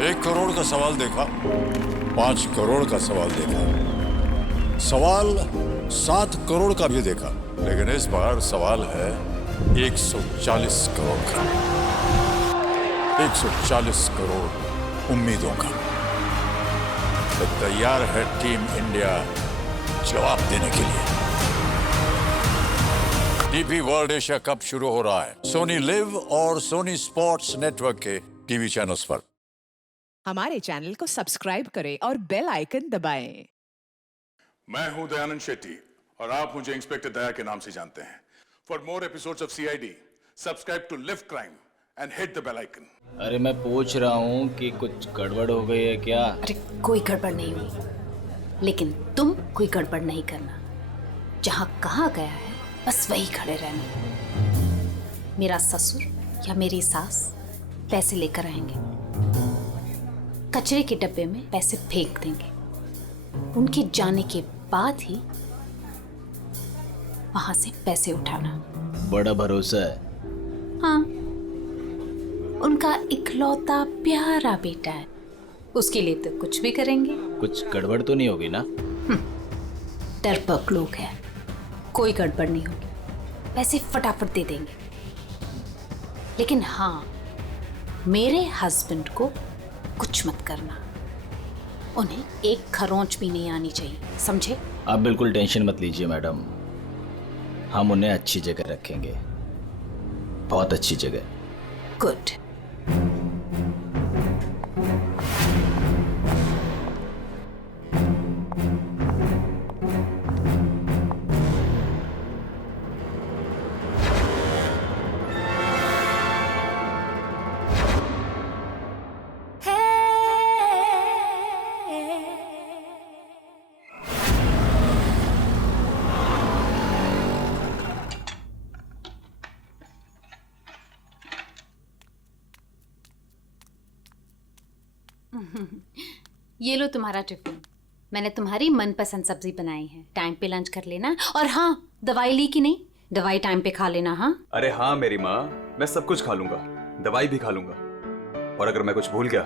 1 करोड़ का सवाल देखा, 5 करोड़ का सवाल देखा, सवाल 7 करोड़ का भी देखा, लेकिन इस बार सवाल है 140 करोड़ का। 140 करोड़ उम्मीदों का। तो तैयार है टीम इंडिया जवाब देने के लिए। डीपी वर्ल्ड एशिया कप शुरू हो रहा है सोनी लिव और सोनी स्पोर्ट्स नेटवर्क के टीवी चैनल्स पर। हमारे चैनल को सब्सक्राइब करें और बेल आइकन दबाएं। मैं हूं दयानंद शेट्टी और आप मुझे इंस्पेक्टर दया के नाम से जानते हैं। For more episodes of CID subscribe to Liv Crime and hit the bell icon. अरे मैं पूछ रहा हूँ कि कुछ गड़बड़ हो गई है क्या? अरे कोई गड़बड़ नहीं हुई, लेकिन तुम कोई गड़बड़ नहीं करना। जहाँ कहा गया है बस वही खड़े रहना। मेरा ससुर या मेरी सास पैसे लेकर आएंगे, कचरे के डब्बे में पैसे फेंक देंगे। उनके जाने के बाद ही वहां से पैसे उठाना। बड़ा भरोसा है। हाँ, उनका इकलौता प्यारा बेटा है, उसके लिए तो कुछ भी करेंगे। कुछ गड़बड़ तो नहीं होगी ना? डरपोक लोग हैं, कोई गड़बड़ नहीं होगी, पैसे फटाफट दे देंगे। लेकिन हाँ, मेरे हस्बैंड को कुछ मत करना, उन्हें एक खरोंच भी नहीं आनी चाहिए, समझे? आप बिल्कुल टेंशन मत लीजिए मैडम, हम उन्हें अच्छी जगह रखेंगे, बहुत अच्छी जगह। गुड। ये लो तुम्हारा टिफिन, मैंने तुम्हारी मनपसंद सब्जी बनाई है। टाइम पे लंच कर लेना। और हाँ, दवाई ली कि नहीं? दवाई टाइम पे खा लेना। हाँ अरे हाँ मेरी माँ, मैं सब कुछ खा लूंगा, दवाई भी खा लूंगा। और अगर मैं कुछ भूल गया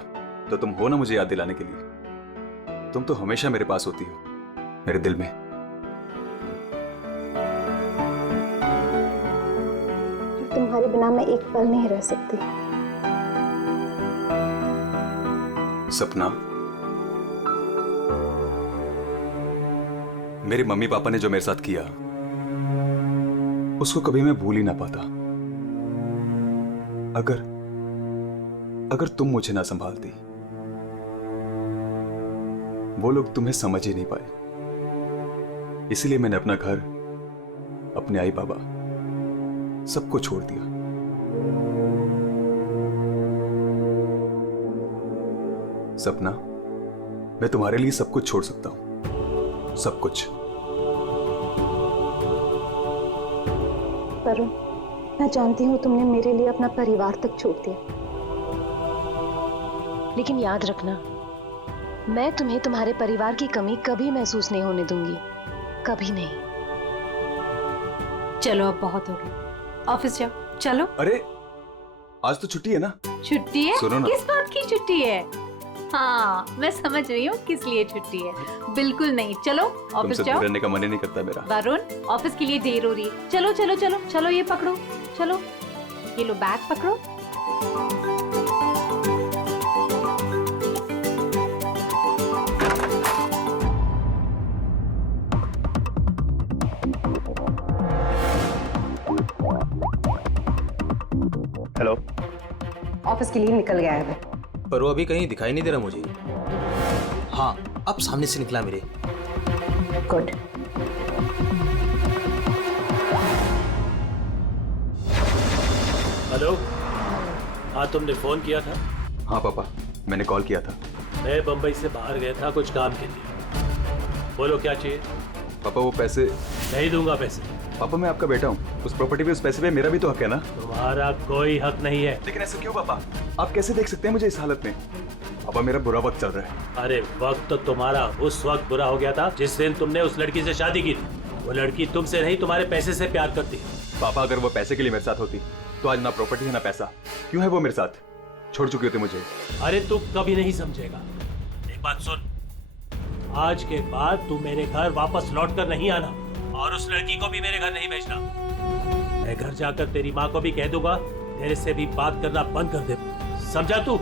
तो तुम हो ना मुझे याद दिलाने के लिए। तुम तो हमेशा मेरे पास होती हो, मेरे दिल में। तुम्हारे बिना मैं एक पल नहीं रह सकती। सपना, मेरे मम्मी पापा ने जो मेरे साथ किया उसको कभी मैं भूल ही ना पाता। अगर तुम मुझे ना संभालती, वो लोग तुम्हें समझ ही नहीं पाए। इसलिए मैंने अपना घर, अपने आई बाबा, सबको छोड़ दिया। सपना, मैं तुम्हारे लिए सब कुछ छोड़ सकता हूं, सब कुछ। वरुण, मैं जानती हूँ तुमने मेरे लिए अपना परिवार तक छोड़ दिया, लेकिन याद रखना, मैं तुम्हें तुम्हारे परिवार की कमी कभी महसूस नहीं होने दूंगी, कभी नहीं। चलो अब बहुत हो गया, ऑफिस जाओ। चलो। अरे आज तो छुट्टी है ना? छुट्टी है? सुनो ना। किस बात की छुट्टी है? हाँ, मैं समझ रही हूँ किस लिए छुट्टी है। बिल्कुल नहीं, चलो ऑफिस तुमसे जाओ। दूर रहने का मन ही नहीं करता मेरा। वरुण, ऑफिस के लिए देर हो रही है। चलो चलो चलो चलो, ये पकड़ो, चलो ये लो बैग पकड़ो। हेलो। ऑफिस के लिए निकल गया है वो। पर वो अभी कहीं दिखाई नहीं दे रहा मुझे। हाँ, अब सामने से निकला मेरे। गुड। हेलो। हाँ, तुमने फोन किया था? हाँ पापा, मैंने कॉल किया था। मैं बंबई से बाहर गया था कुछ काम के लिए। बोलो क्या चाहिए? पापा वो पैसे। नहीं दूंगा पैसे। पापा मैं आपका बेटा हूँ, उस प्रॉपर्टी पे, उस पैसे पे मेरा भी तो हक है ना? तुम्हारा कोई हक नहीं है। लेकिन ऐसा क्यों पापा? आप कैसे देख सकते हैं मुझे इस हालत में? पापा मेरा बुरा वक्त चल रहा है। अरे वक्त तो तुम्हारा उस वक्त बुरा हो गया था जिस दिन तुमने उस लड़की से शादी की थी। वो लड़की तुमसे नहीं तुम्हारे पैसे से प्यार करती है। पापा अगर वो पैसे के लिए मेरे साथ होती तो आज ना प्रॉपर्टी है ना पैसा। क्यों है वो मेरे साथ? छोड़ चुके थे मुझे। अरे तू कभी नहीं समझेगा। एक बात सुन, आज के बाद तू मेरे घर वापस लौट कर नहीं आना और उस लड़की को भी मेरे घर नहीं भेजना। मैं घर जाकर तेरी माँ को भी कह दूंगा तेरे से भी बात करना बंद कर दे, समझा तू?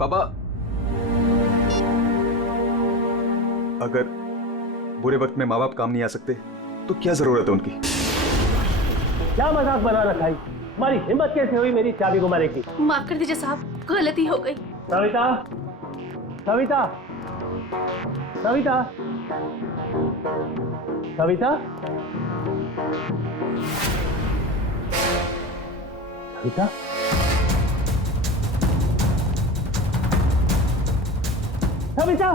पापा, अगर बुरे वक्त में माँ बाप काम नहीं आ सकते तो क्या जरूरत है उनकी? क्या मजाक बना रखा है? तुम्हारी हिम्मत कैसे हुई मेरी चाबी घुमाने की? माफ कर दीजिए साहब, गलती हो गई। सविता, सविता, सविता, सविता, सविता, सविता।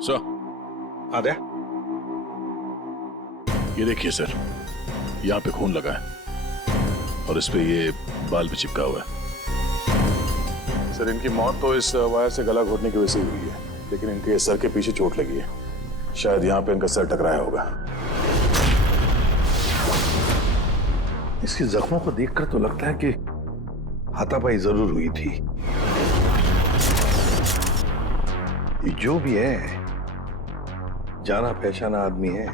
सर, आद्या, ये देखिए सर, यहाँ पे खून लगा है और इस पे ये बाल भी चिपका हुआ है। सर, इनकी मौत तो इस वायर से गला घोटने की वजह से हुई है, लेकिन इनके सर के पीछे चोट लगी है। शायद यहाँ पे इनका सर टकराया होगा। इसके जख्मों को देखकर तो लगता है कि हाथापाई जरूर हुई थी। ये जो भी है, जाना पहचाना आदमी है।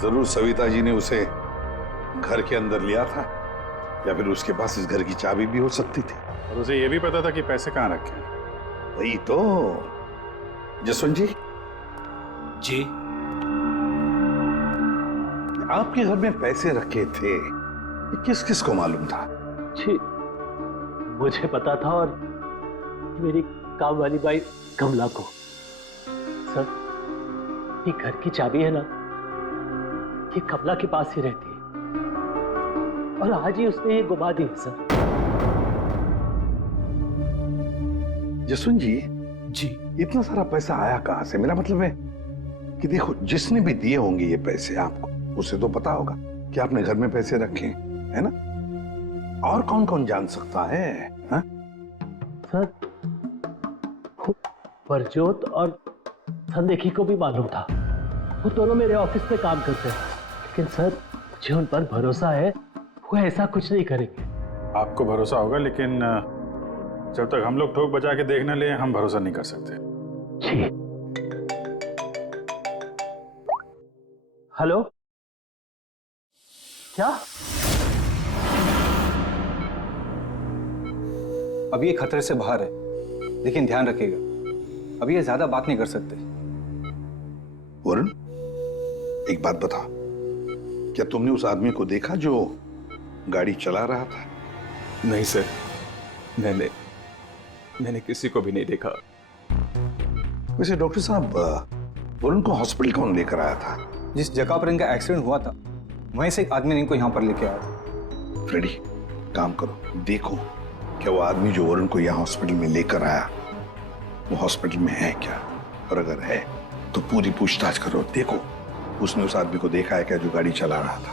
जरूर सविता जी ने उसे घर के अंदर लिया था, या फिर उसके पास इस घर की चाबी भी हो सकती थी। और उसे ये भी पता था कि पैसे कहाँ रखे हैं। वही तो। जसवंत जी, जी, आपके घर में पैसे रखे थे, ये किस किस को मालूम था? जी, मुझे पता था और मेरी काम वाली बाई कमला को। सर, ये घर की चाबी है ना, ये कमला के पास ही रहती है और आज ही उसने ये गुमा दी है सर। जसवंत जी, जी, इतना सारा पैसा आया कहां से? मेरा मतलब है कि देखो, जिसने भी दिए होंगे ये पैसे आपको, उसे तो पता होगा कि आपने घर में पैसे रखे हैं, है ना? और कौन कौन जान सकता है? हा? सर, परजोत और संदेखी को भी मालूम था। वो दोनों मेरे ऑफिस में काम करते हैं, लेकिन सर मुझे उन पर भरोसा है, वो ऐसा कुछ नहीं करेंगे। आपको भरोसा होगा, लेकिन जब तक हम लोग ठोक बजा के देख न ले, हम भरोसा नहीं कर सकते। जी। हेलो, क्या? अभी ये खतरे से बाहर है, लेकिन ध्यान रखिएगा, अभी ये ज्यादा बात नहीं कर सकते। वरुण, एक बात बता, क्या तुमने उस आदमी को देखा जो गाड़ी चला रहा था? नहीं सर, मैंने किसी को भी नहीं देखा। वैसे डॉक्टर साहब, वरुण को हॉस्पिटल कौन लेकर आया था? जिस जगह पर इनका एक्सीडेंट हुआ था, वहीं से एक आदमी ने इनको यहाँ पर लेके आया था। फ्रेडी, काम करो, देखो क्या वो आदमी जो वरुण को यहाँ हॉस्पिटल में लेकर आया, वो हॉस्पिटल में है क्या? और अगर है तो पूरी पूछताछ करो, देखो उसने उस आदमी को देखा है क्या जो गाड़ी चला रहा था।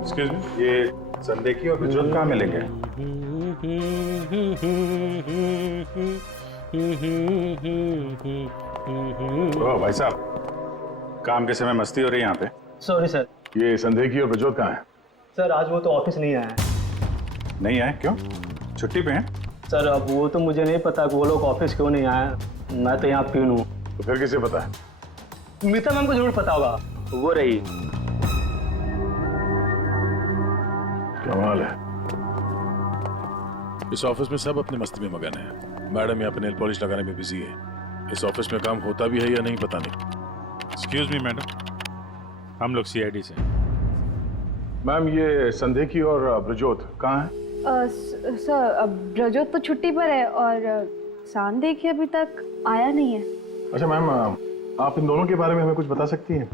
एक्सक्यूज मी, ये संदेखी और प्रज्वल कहाँ मिलेंगे? ओ भाई साहब, काम के समय मस्ती हो रही है यहाँ पे। Sorry sir. ये संदेखी और प्रज्वल कहाँ है? सर, आज वो तो ऑफिस नहीं आया है। नहीं आए? क्यों? छुट्टी पे हैं? सर, अब वो तो मुझे नहीं पता कि वो लोग ऑफिस क्यों नहीं आए। मैं तो यहाँ प्यून हूँ। तो फिर किसे पता है? मीता मैम को जरूर पता होगा, वो रही। कमाल है, इस ऑफिस में सब अपनी मस्ती में मगन है। मैडम यहाँ पे नेल पॉलिश लगाने में बिजी है। इस ऑफिस में काम होता भी है या नहीं पता नहीं। एक्सक्यूज मी मैडम, हम लोग सीआईडी से। मैम, ये संदेखी और ब्रजोत कहाँ है? सर, ब्रजोत तो छुट्टी पर है और सांदेह अभी तक आया नहीं है। अच्छा मैम, आप इन दोनों के बारे में हमें कुछ बता सकती हैं?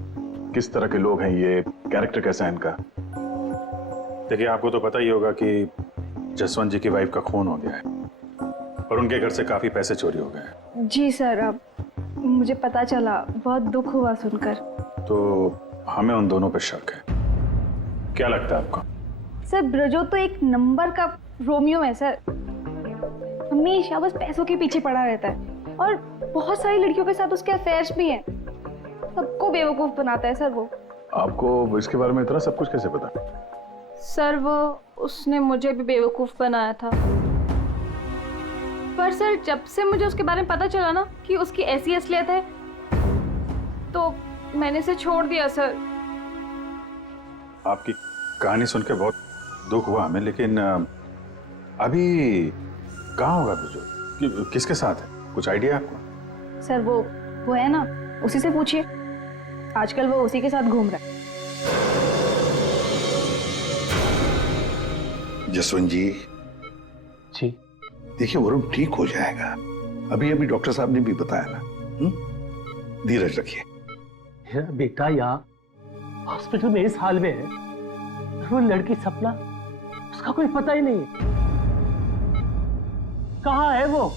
किस तरह के लोग हैं ये, कैरेक्टर कैसा है इनका? देखिए, आपको तो पता ही होगा कि जसवंत जी की वाइफ का खून हो गया है और उनके घर से काफी पैसे चोरी हो गए हैं। जी सर, अब मुझे पता चला, बहुत दुख हुआ सुनकर। तो हमें उन दोनों पे शक है। क्या लगता है आपको? सर ब्रजोत तो एक नंबर का रोमियो है सर, हमेशा बस पैसों के पीछे पड़ा रहता है और बहुत सारी लड़कियों के साथ उसके अफेयर्स भी हैं। सबको बेवकूफ बनाता है सर वो। आपको इसके बारे में इतना सब कुछ कैसे पता? सर वो उसने मुझे भी बेवकूफ बनाया था, पर सर जब से मुझे उसके बारे में पता चला ना कि उसकी ऐसी असलियत है, तो मैंने इसे छोड़ दिया सर। आपकी कहानी सुन के बहुत दुख हुआ हमें, लेकिन अभी कहाँ होगा ब्रजोत? किसके साथ है? कुछ आइडिया आपको? सर वो है ना, उसी से पूछिए, आजकल वो उसी के साथ घूम रहा है। जसवंत जी, देखिए वरुण ठीक हो जाएगा। अभी अभी डॉक्टर साहब ने भी बताया ना। धीरज रखिए। मेरा बेटा यहाँ हॉस्पिटल में इस हाल में है, वो लड़की सपना, उसका कोई पता ही नहीं है। कहाँ है वो?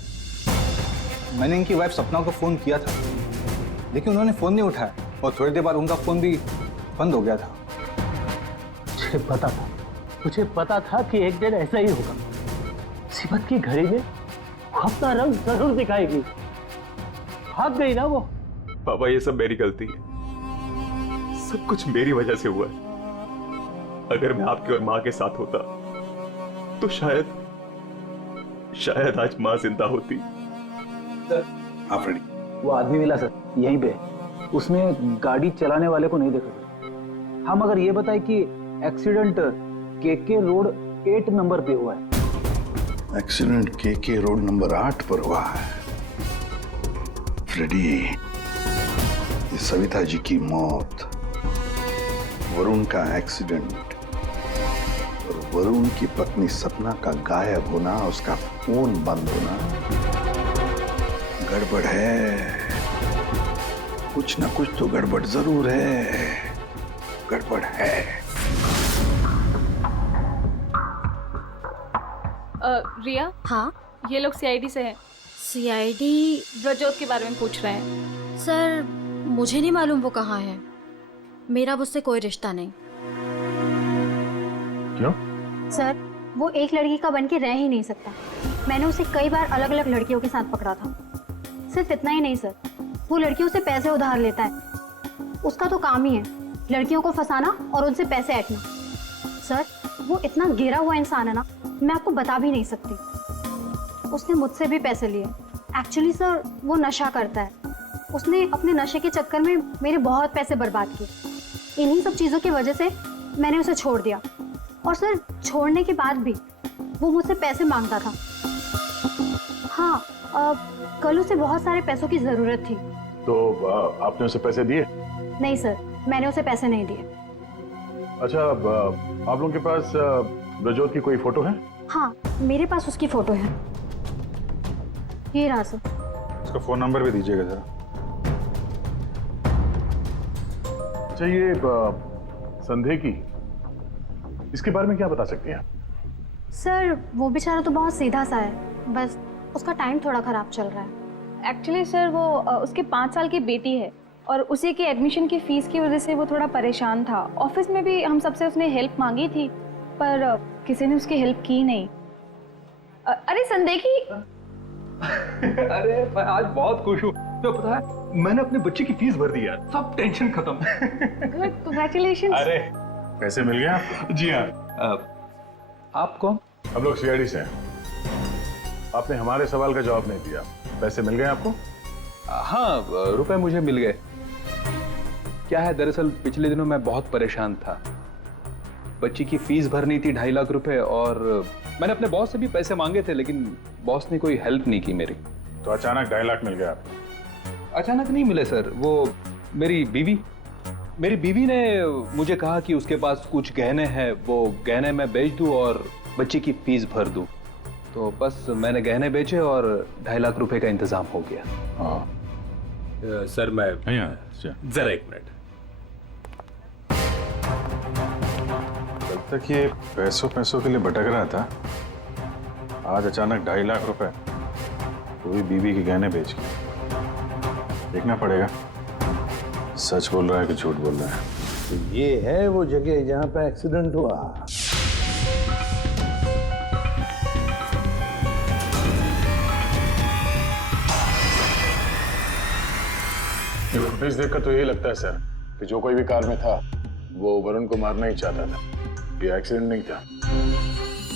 मैंने इनकी वाइफ सपना को फोन किया था, लेकिन उन्होंने फोन नहीं उठाया और थोड़ी देर बाद उनका फोन भी बंद हो गया था। मुझे पता था कि एक दिन ऐसा ही होगा। मुसीबत की घड़ी में वो अपना रंग जरूर दिखाएगी। भाग गई ना वो। पापा, ये सब मेरी गलती है, सब कुछ मेरी वजह से हुआ है। अगर मैं आपकी और माँ के साथ होता तो शायद आज माँ जिंदा होती। आप रेडी? वो आदमी मिला सर, यहीं पे। उसने गाड़ी चलाने वाले को नहीं देखा। हम अगर ये बताए कि एक्सीडेंट केके रोड 8 नंबर पे हुआ है। एक्सीडेंट केके रोड नंबर 8 पर हुआ है। फ्रेडी, ये सविता जी की मौत, वरुण का एक्सीडेंट और वरुण की पत्नी सपना का गायब होना, उसका फोन बंद होना, गड़बड़ है। कुछ ना कुछ तो गड़बड़ जरूर है। गड़बड़ है। रिया। हाँ, ये लोग सीआईडी से हैं। सीआईडी? ब्रजोत के बारे में पूछ रहे हैं। सर मुझे नहीं मालूम वो कहाँ है, मेरा उससे कोई रिश्ता नहीं। क्यों? सर वो एक लड़की का बन के रह ही नहीं सकता। मैंने उसे कई बार अलग अलग लड़कियों के साथ पकड़ा था। सिर्फ इतना ही नहीं सर, वो लड़कियों से पैसे उधार लेता है। उसका तो काम ही है लड़कियों को फंसाना और उनसे पैसे ऐंठना। सर वो इतना गिरा हुआ इंसान है ना, मैं आपको बता भी नहीं सकती। उसने मुझसे भी पैसे लिए। एक्चुअली सर वो नशा करता है। उसने अपने नशे के चक्कर में मेरे बहुत पैसे बर्बाद किए। इन्हीं सब चीज़ों की वजह से मैंने उसे छोड़ दिया। और सर छोड़ने के बाद भी वो मुझसे पैसे मांगता था। हाँ, कल उसे बहुत सारे पैसों की ज़रूरत थी। तो आपने उसे पैसे दिए? नहीं सर, मैंने उसे पैसे नहीं दिए। अच्छा, आप लोगों के पास ब्रजोत की कोई फोटो है? हाँ, मेरे पास उसकी फोटो है। ये रहा सर। उसका फोन नंबर भी दीजिएगा जरा। अच्छा, ये संदेह की, इसके बारे में क्या बता सकते हैं? सर वो बेचारा तो बहुत सीधा सा है, बस उसका टाइम थोड़ा खराब चल रहा है। एक्चुअली सर वो उसके 5 साल की बेटी है और उसी की एडमिशन की फीस की वजह से वो थोड़ा परेशान था। ऑफिस में भी हम सबसे उसने हेल्प मांगी थी, पर किसी ने उसकी हेल्प की नहीं। अरे संदेह की। अरे मैं आज बहुत खुश हूँ। तो पता है, मैंने अपने बच्चे की फीस भर दी यार, सब टेंशन खत्म। कांग्रेचुलेशंस। अरे पैसे मिल गए आपको? जी हाँ। आप कौन? हम लोग सीआईडी से हैं। आपने हमारे सवाल का जवाब नहीं दिया। पैसे मिल गए आपको? हाँ, रुपए मुझे मिल गए। क्या है, दरअसल पिछले दिनों मैं बहुत परेशान था। बच्ची की फीस भरनी थी 2.5 लाख रुपए, और मैंने अपने बॉस से भी पैसे मांगे थे, लेकिन बॉस ने कोई हेल्प नहीं की मेरी। तो अचानक 2.5 लाख मिल गया आपको? अचानक नहीं मिले सर, वो मेरी बीवी ने मुझे कहा कि उसके पास कुछ गहने हैं, वो गहने मैं बेच दूं और बच्ची की फीस भर दूं। तो बस मैंने गहने बेचे और 2.5 लाख रुपए का इंतजाम हो गया। हाँ सर मैं जरा एक मिनट। जब तक ये पैसों के लिए भटक रहा था, आज अचानक 2.5 लाख रुपए वो भी बीवी के गहने बेच के। देखना पड़ेगा सच बोल रहा है कि झूठ बोल रहा है। तो ये है वो जगह जहां पे एक्सीडेंट हुआ। फुटेज देखकर तो यही लगता है सर कि जो कोई भी कार में था वो वरुण को मारना ही चाहता था। ये एक्सीडेंट नहीं था,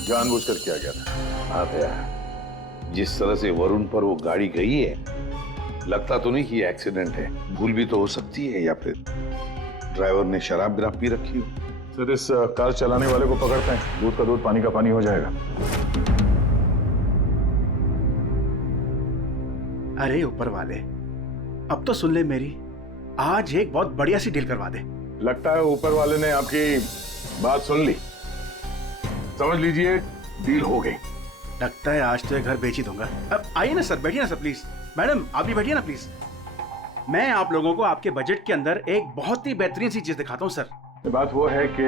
जानबूझकर किया गया था। हाँ भैया, जिस तरह से वरुण पर वो गाड़ी गई है, लगता तो नहीं कि ये एक्सीडेंट है। भूल भी तो हो सकती है, या फिर ड्राइवर ने शराब विराब पी रखी हो। सर इस कार चलाने वाले को पकड़ते हैं, दूध का दूध पानी का पानी हो जाएगा। अरे ऊपर वाले, अब तो सुन ले मेरी, आज एक बहुत बढ़िया सी डील करवा दे। लगता है ऊपर वाले ने आपकी बात सुन ली। समझ लीजिए डील हो गई। लगता है आज तो ये घर बेच ही दूंगा। अब आइए ना सर, बैठिए ना सर प्लीज। मैडम आप भी बैठिए ना प्लीज। मैं आप लोगों को आपके बजट के अंदर एक बहुत ही बेहतरीन सी चीज दिखाता हूँ सर। बात वो है कि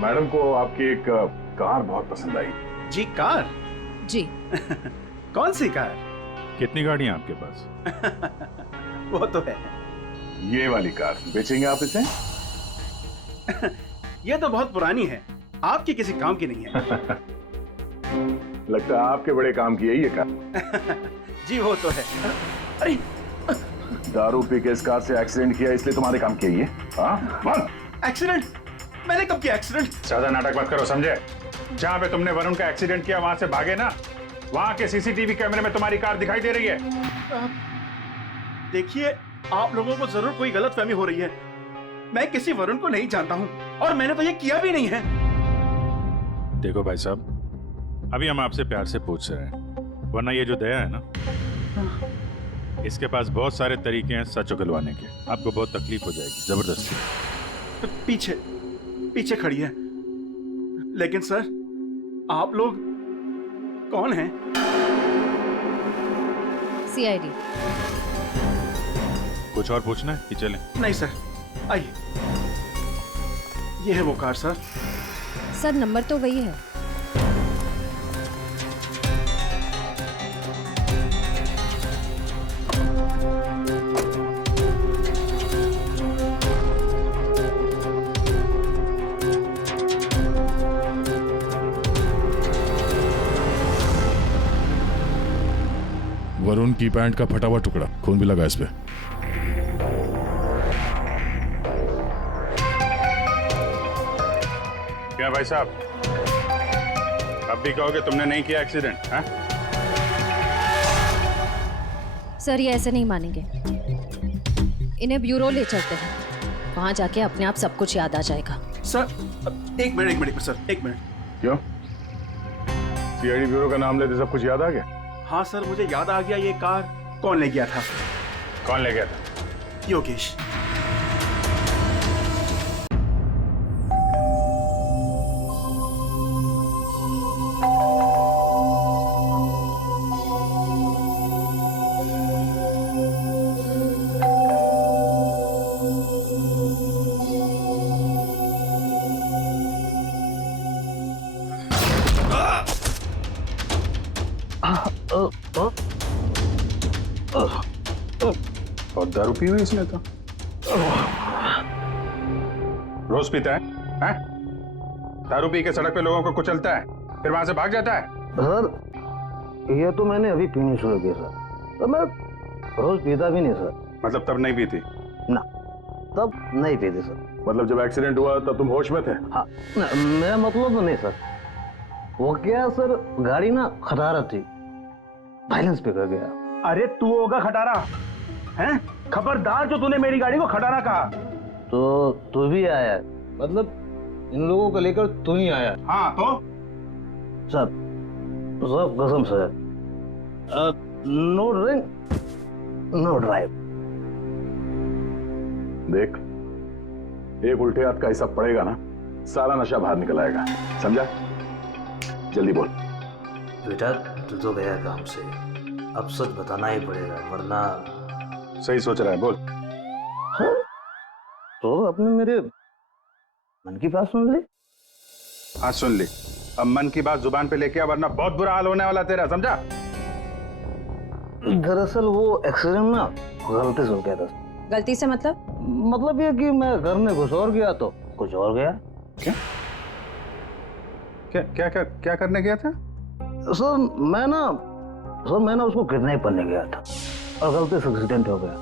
मैडम को आपकी एक कार बहुत पसंद आई। जी कार? जी। कौन सी कार? कितनी गाड़ियां आपके पास? वो तो है। ये वाली कार बेचेंगे आप इसे? ये तो बहुत पुरानी है, आपकी किसी काम की नहीं है। लगता है आपके बड़े काम की है ये कार। जी वो तो है। अरे दारू पी के इस कार से एक्सीडेंट किया इसलिए तुम्हारे काम की है ये? हाँ? एक्सीडेंट? मैंने कब किया एक्सीडेंट? ज्यादा नाटक मत करो, समझे? जहाँ पे तुमने वरुण का एक्सीडेंट किया वहां से भागे ना, वहां के सीसीटीवी कैमरे में तुम्हारी कार दिखाई दे रही है। देखिए, आप लोगों को जरूर कोई गलतफहमी हो रही है। मैं किसी वरुण को नहीं जानता हूं और मैंने तो ये किया भी नहीं है। देखो भाई साहब, अभी हम आपसे प्यार से पूछ रहे हैं, वरना ये जो दया है ना, इसके पास बहुत सारे तरीके हैं सच उगलवाने के। आपको बहुत तकलीफ हो जाएगी जबरदस्ती। पीछे खड़ी है। लेकिन सर, आप लोग कौन हैं? सीआईडी। कुछ और पूछना है कि चलें? नहीं सर, आइए। ये है वो कार सर। सर नंबर तो वही है। वरुण की पैंट का फटा हुआ टुकड़ा, खून भी लगा इस पे। क्या भाई साहब, अब भी कहोगे तुमने नहीं किया एक्सीडेंट? सर ये ऐसे नहीं मानेंगे, इन्हें ब्यूरो ले चलते हैं, वहां जाके अपने आप सब कुछ याद आ जाएगा। सर एक मिनट सर, एक मिनट। क्यों? सीआईडी ब्यूरो का नाम लेते सब कुछ याद आ गया? हाँ सर, मुझे याद आ गया। ये कार कौन ले गया था? कौन ले गया था? योगेश। और दारू पी हुई इसने तो। रोज पीता है? हैं? दारू पी के सड़क पे लोगों को कुचलता है, फिर वहां से भाग जाता है। सर ये तो मैंने अभी पीनी शुरू की सर, तो मैं रोज पीता भी नहीं सर। मतलब तब नहीं पीती? ना, तब नहीं पीती सर। मतलब जब एक्सीडेंट हुआ तब तुम होश में थे? हाँ, मेरा मतलब तो नहीं सर। वो क्या सर, गाड़ी ना खटारा थी, बैलेंस पे कर गया। अरे तू होगा खटारा, हैं? खबरदार जो तूने मेरी गाड़ी को खटारा कहा। तो तू भी आया, मतलब इन लोगों को लेकर तू ही आया? हाँ तो सर, सब कसम से, नो ड्रिंक नो ड्राइव। देख, एक उल्टे हाथ का हिसाब पड़ेगा ना, सारा नशा बाहर निकल आएगा, समझा? जल्दी बोल। बेटा तू तो गया काम से, अब सच बताना ही पड़ेगा वरना। सही सोच रहा है, बोल। हाँ? तो आपने मेरे मन की बात सुन ली? हाँ सुन ली। अब मन की बात जुबान पे लेके आ, वरना बहुत बुरा हाल होने वाला तेरा, समझा? दरअसल वो एक्सीडेंट ना गलती से हो गया था। गलती से मतलब ये कि मैं घर में घुस और गया तो कुछ और गया। क्या क्या क्या क्या, क्या करने गया था? सर मैं ना उसको किडनैप करने गया था और गलती से एक्सीडेंट हो गया।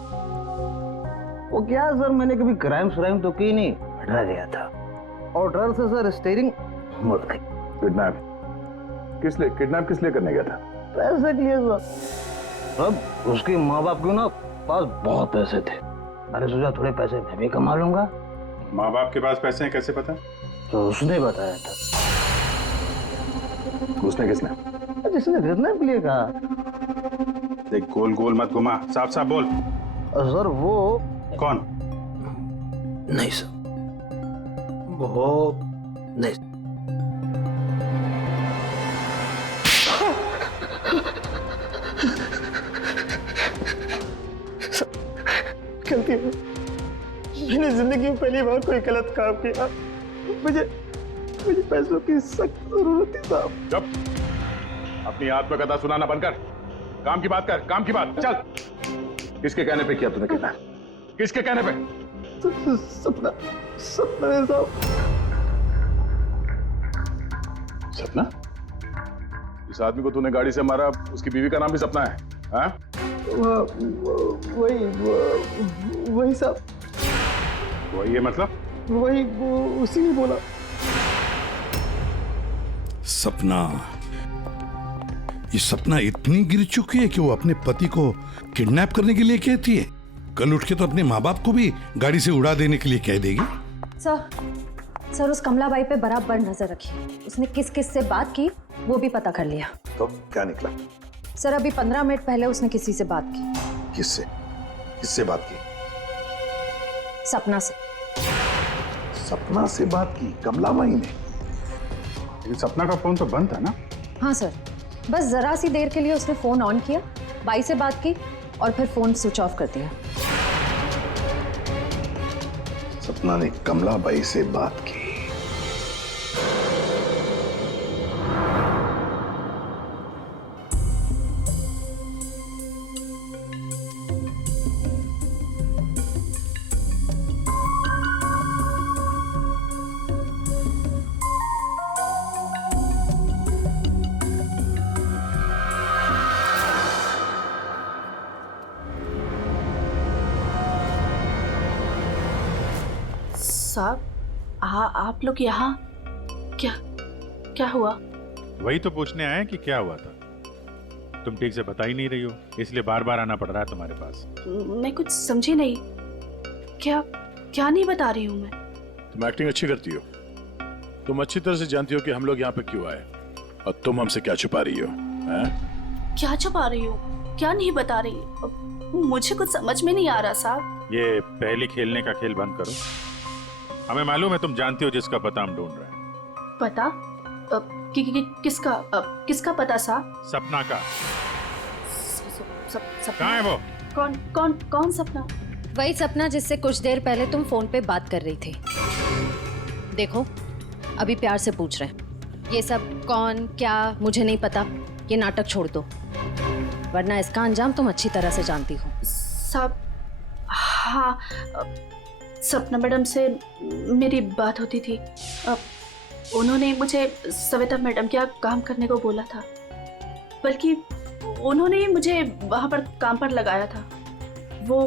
वो क्या है सर, मैंने कभी क्राइम तो की नहीं, डर गया था और डर से सर स्टीयरिंग मुड़ गई। किडनैप किस लिए करने गया था? पैसे के लिए सर। अब उसके माँ बाप के ना पास बहुत पैसे थे, मैंने सोचा थोड़े पैसे मैं भी कमा लूंगा। माँ बाप के पास पैसे हैं कैसे पता? तो उसने बताया था। उसने किसने? जिसने किडनैप के लिए कहा। देख गोल गोल मत घुमा, साफ साफ बोल। सर वो कौन? नहीं सर, वो नहीं। गलती है, मैंने जिंदगी में पहली बार कोई गलत काम किया। मुझे पैसों की सख्त जरूरत थी साहब। चुप, अपनी आत्मकथा सुनाना बंद कर, काम की बात कर, काम की बात। चल, किसके कहने पे किया तूने किडनैप? किसके कहने पे? सपना है साहब। सपना? इस आदमी को तूने गाड़ी से मारा, उसकी बीवी का नाम भी सपना है? हाँ? वही साहब। वही है मतलब? वही उसी ने बोला। सपना, ये सपना इतनी गिर चुकी है कि वो अपने पति को किडनैप करने के लिए कहती है। कल उठ के तो अपने माँ बाप को भी गाड़ी से उड़ा देने के लिए कह देगी। सर उस कमलाबाई पे बराबर नजर रखिए, उसने किस किस से बात की वो भी पता कर लिया। तो क्या निकला? सर अभी 15 मिनट पहले उसने किसी से बात की। किससे बात की? सपना से। सपना से बात की कमलाबाई ने? लेकिन सपना का फोन तो बंद था ना? हाँ सर, बस जरा सी देर के लिए उसने फोन ऑन किया, बाई से बात की और फिर फोन स्विच ऑफ कर दिया। सपना ने कमलाबाई से बात की। साहब, आप लोग यहाँ क्या हुआ? वही तो पूछने आए कि क्या हुआ था। तुम ठीक से बता ही नहीं रही हो, इसलिए बार बार आना पड़ रहा है तुम्हारे पास। मैं कुछ समझी नहीं। क्या नहीं बता रही हूँ मैं? तुम एक्टिंग अच्छी करती हो। तुम अच्छी तरह से जानती हो कि हम लोग यहाँ पे क्यों आए और तुम हमसे क्या छुपा रही हो? क्या छुपा रही हो? क्या नहीं बता रही? मुझे कुछ समझ में नहीं आ रहा साहब। ये पहली खेलने का खेल बंद करो। हमें मालूम है तुम जानती हो जिसका पता हम ढूंढ रहे हैं। पता? किसका पता साहब? सपना का। सपना? कहाँ है वो? कौन सपना? वही सपना जिससे कुछ देर पहले तुम फोन पे बात कर रही थी। देखो अभी प्यार से पूछ रहे हैं, ये सब कौन क्या मुझे नहीं पता, ये नाटक छोड़ दो, वरना इसका अंजाम तुम अच्छी तरह से जानती हो। साहब, हाँ, सपना मैडम से मेरी बात होती थी। उन्होंने मुझे सविता मैडम के यहाँ काम करने को बोला था, बल्कि उन्होंने ही मुझे वहाँ पर काम पर लगाया था। वो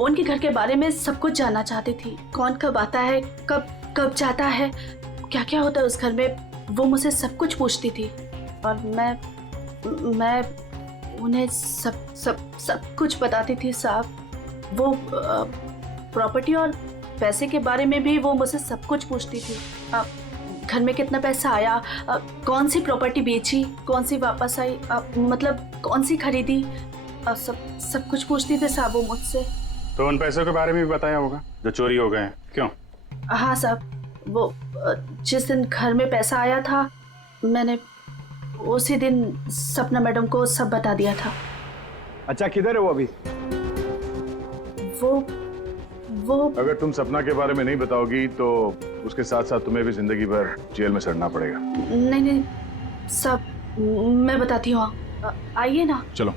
उनके घर के बारे में सब कुछ जानना चाहती थी, कौन कब आता है, कब जाता है, क्या क्या होता है उस घर में, वो मुझसे सब कुछ पूछती थी और मैं उन्हें सब कुछ बताती थी साहब। वो प्रॉपर्टी और पैसे के बारे में भी वो मुझसे सब कुछ पूछती थी। घर में कितना पैसा आया, कौन सी प्रॉपर्टी बेची, कौन सी वापस आई, मतलब कौन सी खरीदी, सब कुछ पूछती थी साहब वो मुझसे। तो उन पैसों के बारे में भी बताया होगा जो चोरी हो गए हैं, क्यों? हाँ साहब, वो जिस दिन घर में पैसा आया था, मैंने उसी दिन सपना मैडम को सब बता दिया था। अच्छा, किधर है वो अभी? वो अगर तुम सपना के बारे में नहीं बताओगी तो उसके साथ साथ तुम्हें भी जिंदगी भर जेल में सड़ना पड़ेगा। नहीं सब मैं बताती हूँ, आइए ना। चलो।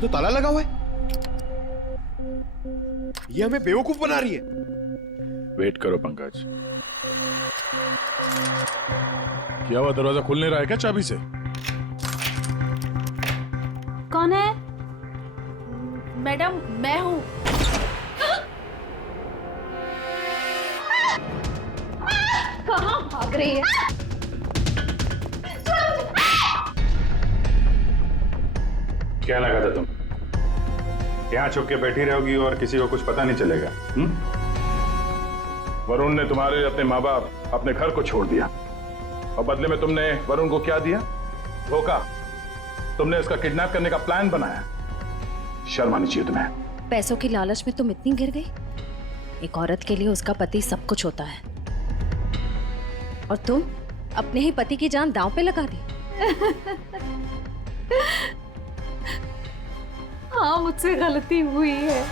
तो ताला लगा हुआ है। ये हमें बेवकूफ बना रही है। वेट करो पंकज। क्या हुआ, दरवाजा खुल नहीं रहा है क्या चाबी से? कौन है? मैडम मैं हूँ। कहाँ भाग रही है? क्या लगा था तुम यहाँ छुप के बैठी रहोगी और किसी को कुछ पता नहीं चलेगा? वरुण ने तुम्हारे अपने माँ बाप अपने घर को छोड़ दिया और बदले में तुमने वरुण को क्या दिया? धोखा। तुमने उसका किडनैप करने का प्लान बनाया। शर्म आनी चाहिए तुम्हें। पैसों की लालच में तुम इतनी गिर गई? एक औरत के लिए उसका पति सब कुछ होता है और तुम अपने ही पति की जान दांव पे लगा दी। हाँ, मुझसे गलती हुई है,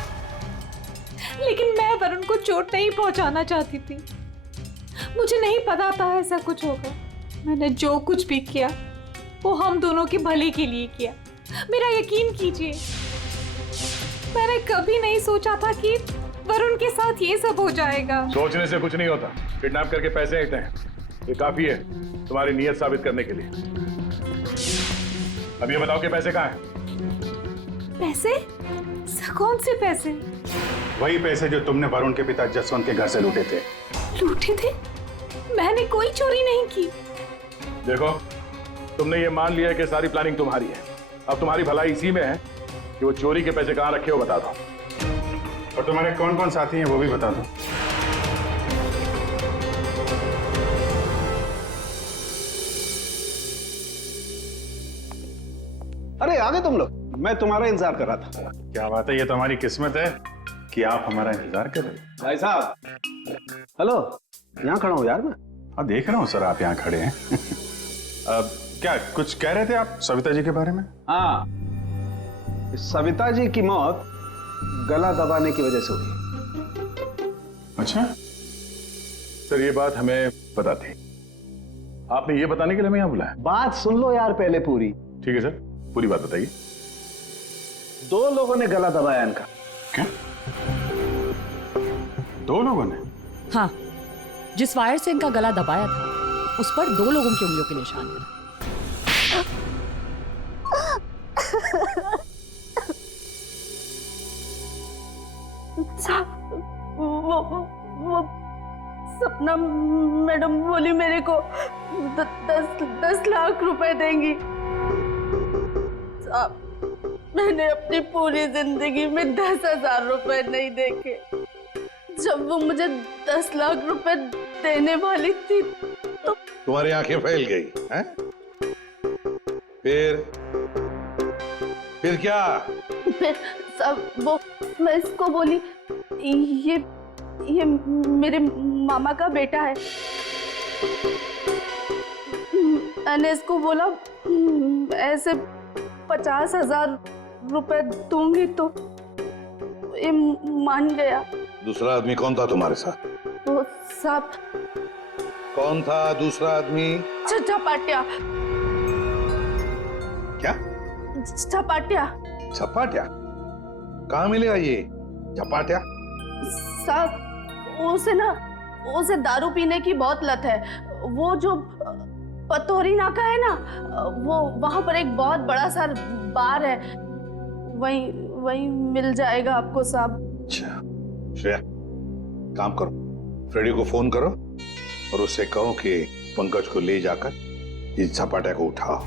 लेकिन मैं वरुण को चोट नहीं पहुंचाना चाहती थी। मुझे नहीं पता था ऐसा कुछ होगा। मैंने जो कुछ भी किया वो हम दोनों के भले के लिए किया। मेरा यकीन कीजिए, मैंने कभी नहीं सोचा था कि वरुण के साथ ये सब हो जाएगा। सोचने से कुछ नहीं होता। किडनैप करके पैसे लेते हैं, ये काफी है तुम्हारी नीयत साबित करने के लिए। अब ये बताओ कि पैसे कहाँ हैं? पैसे? कौन से पैसे? वही पैसे जो तुमने वरुण के पिता जसवंत के घर से लूटे थे। लूटे थे? मैंने कोई चोरी नहीं की। देखो, तुमने ये मान लिया है कि सारी प्लानिंग तुम्हारी है। अब तुम्हारी भलाई इसी में है कि वो चोरी के पैसे कहाँ रखे हो बता दो। और तुम्हारे कौन कौन साथी हैं वो भी बता दो। अरे आ गए तुम लोग। मैं तुम्हारा इंतजार कर रहा था। क्या बात है, ये तो हमारी किस्मत है कि आप हमारा इंतजार कर रहे हैं। भाई साहब, हेलो, यहाँ खड़ा हूँ यार मैं। हाँ, देख रहा हूँ सर, आप यहाँ खड़े हैं। अब क्या कुछ कह रहे थे आप सविता जी के बारे में? हाँ, सविता जी की मौत गला दबाने की वजह से हुई। अच्छा सर, ये बात हमें पता थी। आपने ये बताने के लिए हमें यहाँ बुलाया? बात सुन लो यार पहले पूरी। ठीक है सर, पूरी बात बताइए। 2 लोगों ने गला दबाया इनका। क्या? 2 लोगों ने? हाँ, जिस वायर से इनका गला दबाया था उस पर 2 लोगों की उंगलियों के निशान थे। वो सपना मैडम बोली मेरे को 10 लाख रुपए देंगी। साहब, मैंने अपनी पूरी जिंदगी में 10,000 रुपए नहीं देखे। जब वो मुझे 10 लाख रुपए देने वाली थी तो तुम्हारी आंखें फैल गई हैं? फिर क्या? फिर सब वो मैं इसको बोली ये मेरे मामा का बेटा है। मैंने इसको बोला ऐसे 50,000 रुपए दूंगी तो ये मान गया। दूसरा आदमी कौन था तुम्हारे साथ? वो साहब। कौन था दूसरा आदमी? झपाटिया। क्या? झपाटिया। झपाटिया? कहाँ मिलेगा ये झपाटिया? साहब, उसे दारू पीने की बहुत लत है। वो जो पतोरी नाका है ना, वो वहां पर एक बहुत बड़ा सा बार है, वहीं मिल जाएगा आपको साहब। अच्छा श्रेया, काम करो, फ्रेडी को फोन करो और उससे कहो कि पंकज को ले जाकर इस झपाटा को उठाओ,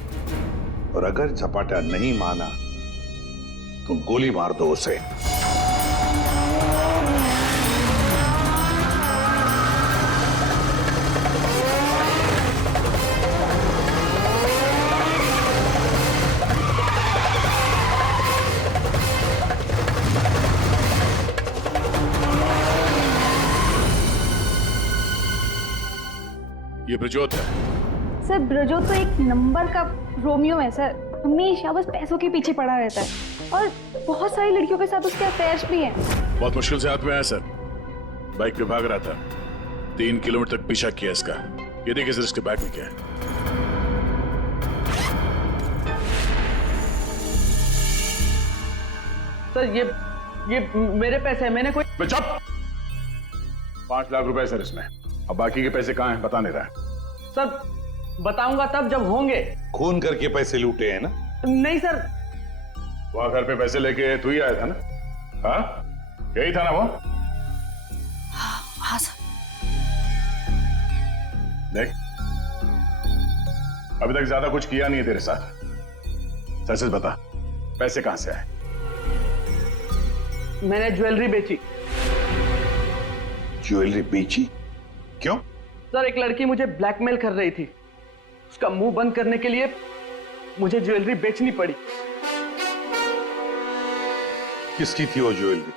और अगर झपाटा नहीं माना तो गोली मार दो उसे। ब्रजोत है। सर ब्रजोत तो एक नंबर का रोमियो है सर, हमेशा बस पैसों के पीछे पड़ा रहता है और बहुत सारी लड़कियों के साथ उसके अफेयर्स भी हैं। बहुत मुश्किल से हाथ में आया सर, बाइक पे भाग रहा था, 3 किलोमीटर तक पीछा किया इसका। ये देखिए सर इसके बैग में क्या है। सर ये मेरे पैसे हैं, मैंने कोई। चुप! 5 लाख रुपए सर इसमें, अब बाकी के पैसे कहाँ हैं बता नहीं रहा है। सर बताऊंगा तब जब होंगे। खून करके पैसे लूटे हैं ना? नहीं सर। वहां घर पे पैसे लेके तू ही आया था ना? हाँ यही था ना वो? हाँ सर। देख अभी तक ज्यादा कुछ किया नहीं है तेरे साथ, सच सच बता पैसे कहां से आए? मैंने ज्वेलरी बेची। ज्वेलरी बेची? क्यों? सर एक लड़की मुझे ब्लैकमेल कर रही थी, उसका मुंह बंद करने के लिए मुझे ज्वेलरी बेचनी पड़ी। किसकी थी वो ज्वेलरी?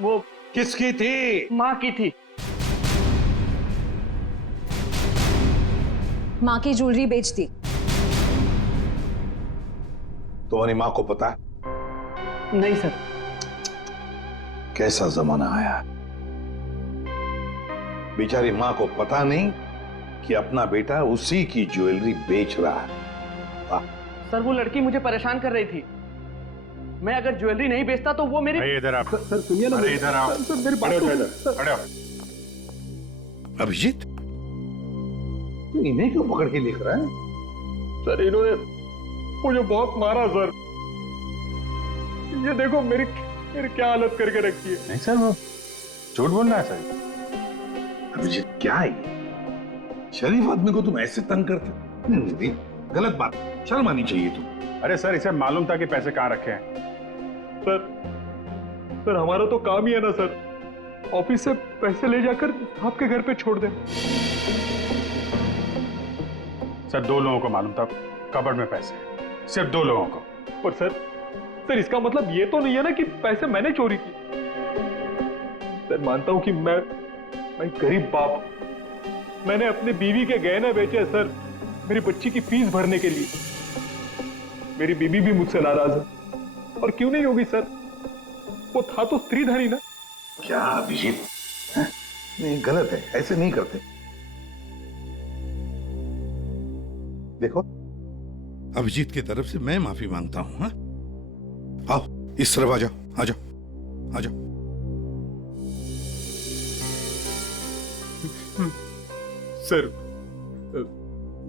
वो किसकी थी? माँ की थी। माँ की ज्वेलरी बेच दी। तुम्हारी माँ को पता है? नहीं सर। कैसा जमाना आया, बेचारी माँ को पता नहीं कि अपना बेटा उसी की ज्वेलरी बेच रहा है। सर वो लड़की मुझे परेशान कर रही थी, मैं अगर ज्वेलरी नहीं बेचता तो वो मेरी। इधर आप। सर सुनिए ना। अरे इधर आओ। सर मेरी बात तो। खड़े हो। अभिजीत तू इन्हें क्यों पकड़ के लिख रहा है? सर इन्होंने मुझे बहुत मारा सर, ये देखो मेरी क्या हालत करके रखी है। नहीं सर वो झूठ बोल रहा है सर। अभिजीत क्या है ये? शरीफ आदमी को तुम ऐसे तंग करते? नहीं, गलत बात, शर्म आनी चाहिए तुम। अरे सर इसे मालूम था कि पैसे कहाँ रखे हैं। सर हमारा तो काम ही है ना सर, ऑफिस से पैसे ले जाकर आपके घर पे छोड़ दें। सर 2 लोगों को मालूम था कबर्ड में पैसे, सिर्फ 2 लोगों को। पर सर इसका मतलब ये तो नहीं है ना कि पैसे मैंने चोरी की। सर मानता हूं कि मैं गरीब बाप, मैंने अपनी बीवी के गहने बेचे सर मेरी बच्ची की फीस भरने के लिए। मेरी बीवी भी मुझसे नाराज है, और क्यों नहीं होगी सर, वो था तो स्त्रीधनी ना। क्या अभिजीत, नहीं गलत है, ऐसे नहीं करते। देखो अभिजीत की तरफ से मैं माफी मांगता हूं। हाँ? आओ इस तरफ आ जाओ, आ जाओ, आ जाओ। सर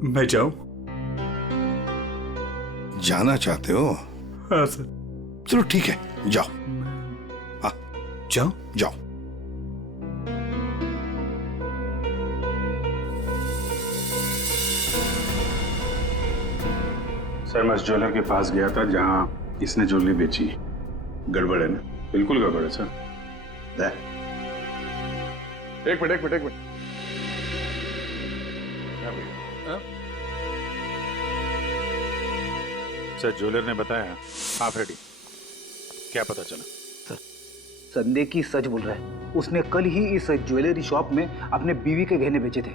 मैं जाऊं? जाना चाहते हो? हाँ सर। चलो ठीक है, जाओ। हाँ जाओ? जाओ। सर मैं उस ज्वेलर के पास गया था जहां इसने ज्वेलरी बेची। गड़बड़ है ना? बिल्कुल गड़बड़ है सर। एक मिनट। सर ज्वेलर ने बताया आप रेडी, क्या पता चला? सर संदेह की सच बोल रहा है, उसने कल ही इस ज्वेलरी शॉप में अपने बीवी के गहने बेचे थे।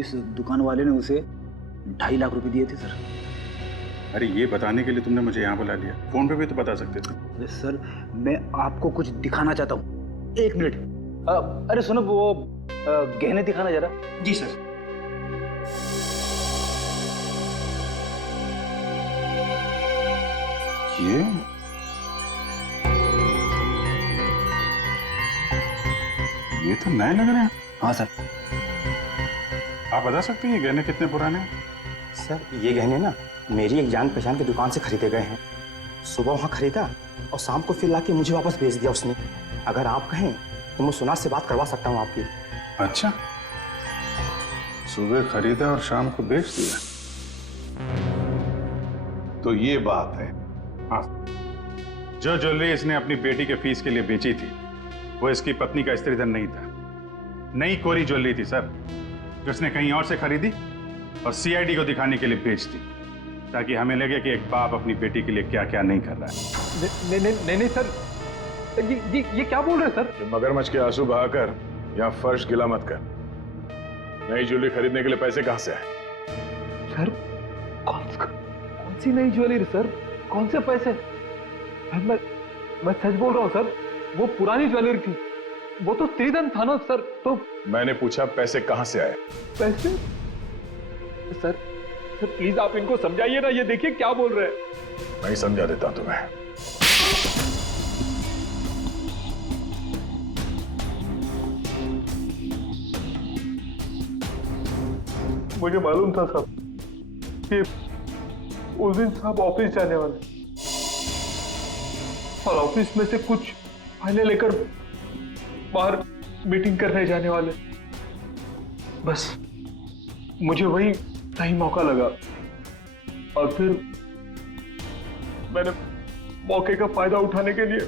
इस दुकान वाले ने उसे 2.5 लाख रुपए दिए थे सर। अरे ये बताने के लिए तुमने मुझे यहाँ बुला लिया, फोन पे भी तो बता सकते थे। अरे सर मैं आपको कुछ दिखाना चाहता हूँ, 1 मिनट। अरे सुनो वो गहने दिखाना जरा। जी सर। ये तो नए लग रहे हैं। हाँ सर। आप बता सकते हैं ये गहने कितने पुराने हैं? सर ये गहने ना मेरी एक जान पहचान की दुकान से खरीदे गए हैं। सुबह वहाँ खरीदा और शाम को फिर लाके मुझे वापस भेज दिया उसने। अगर आप कहें तो मैं सुनार से बात करवा सकता हूँ आपकी। अच्छा, सुबह खरीदा और शाम को बेच दिया, तो ये बात है। हाँ, जो ज्वेलरी इसने अपनी बेटी के फीस के लिए बेची थी वो इसकी पत्नी का स्त्रीधन नहीं था, नई कोरी ज्वेलरी थी सर, जो उसने कहीं और से खरीदी और सीआईडी को दिखाने के लिए बेच दी, ताकि हमें लगे कि एक बाप अपनी बेटी के लिए क्या क्या नहीं कर रहा है। नहीं सर, ये क्या बोल रहे हैं सर? मगरमच्छ के आंसू बहाकर यहाँ फर्श गिला मत कर। नई ज्वेलरी खरीदने के लिए पैसे कहां से आए? सर कौन सी नई ज्वेलरी सर? कौन से पैसे? मैं सच बोल रहा हूँ सर, वो पुरानी ज्वेलरी थी, वो तो त्रिधन था ना सर। तो मैंने पूछा पैसे कहां से आए? पैसे? सर प्लीज आप इनको समझाइए ना, ये देखिए क्या बोल रहे हैं। मैं ही समझा देता हूं तुम्हें। मुझे मालूम था साहब कि उस दिन साहब ऑफिस जाने वाले और ऑफिस में से कुछ फाइलें लेकर बाहर मीटिंग करने जाने वाले। बस मुझे वही सही मौका लगा और फिर मैंने मौके का फायदा उठाने के लिए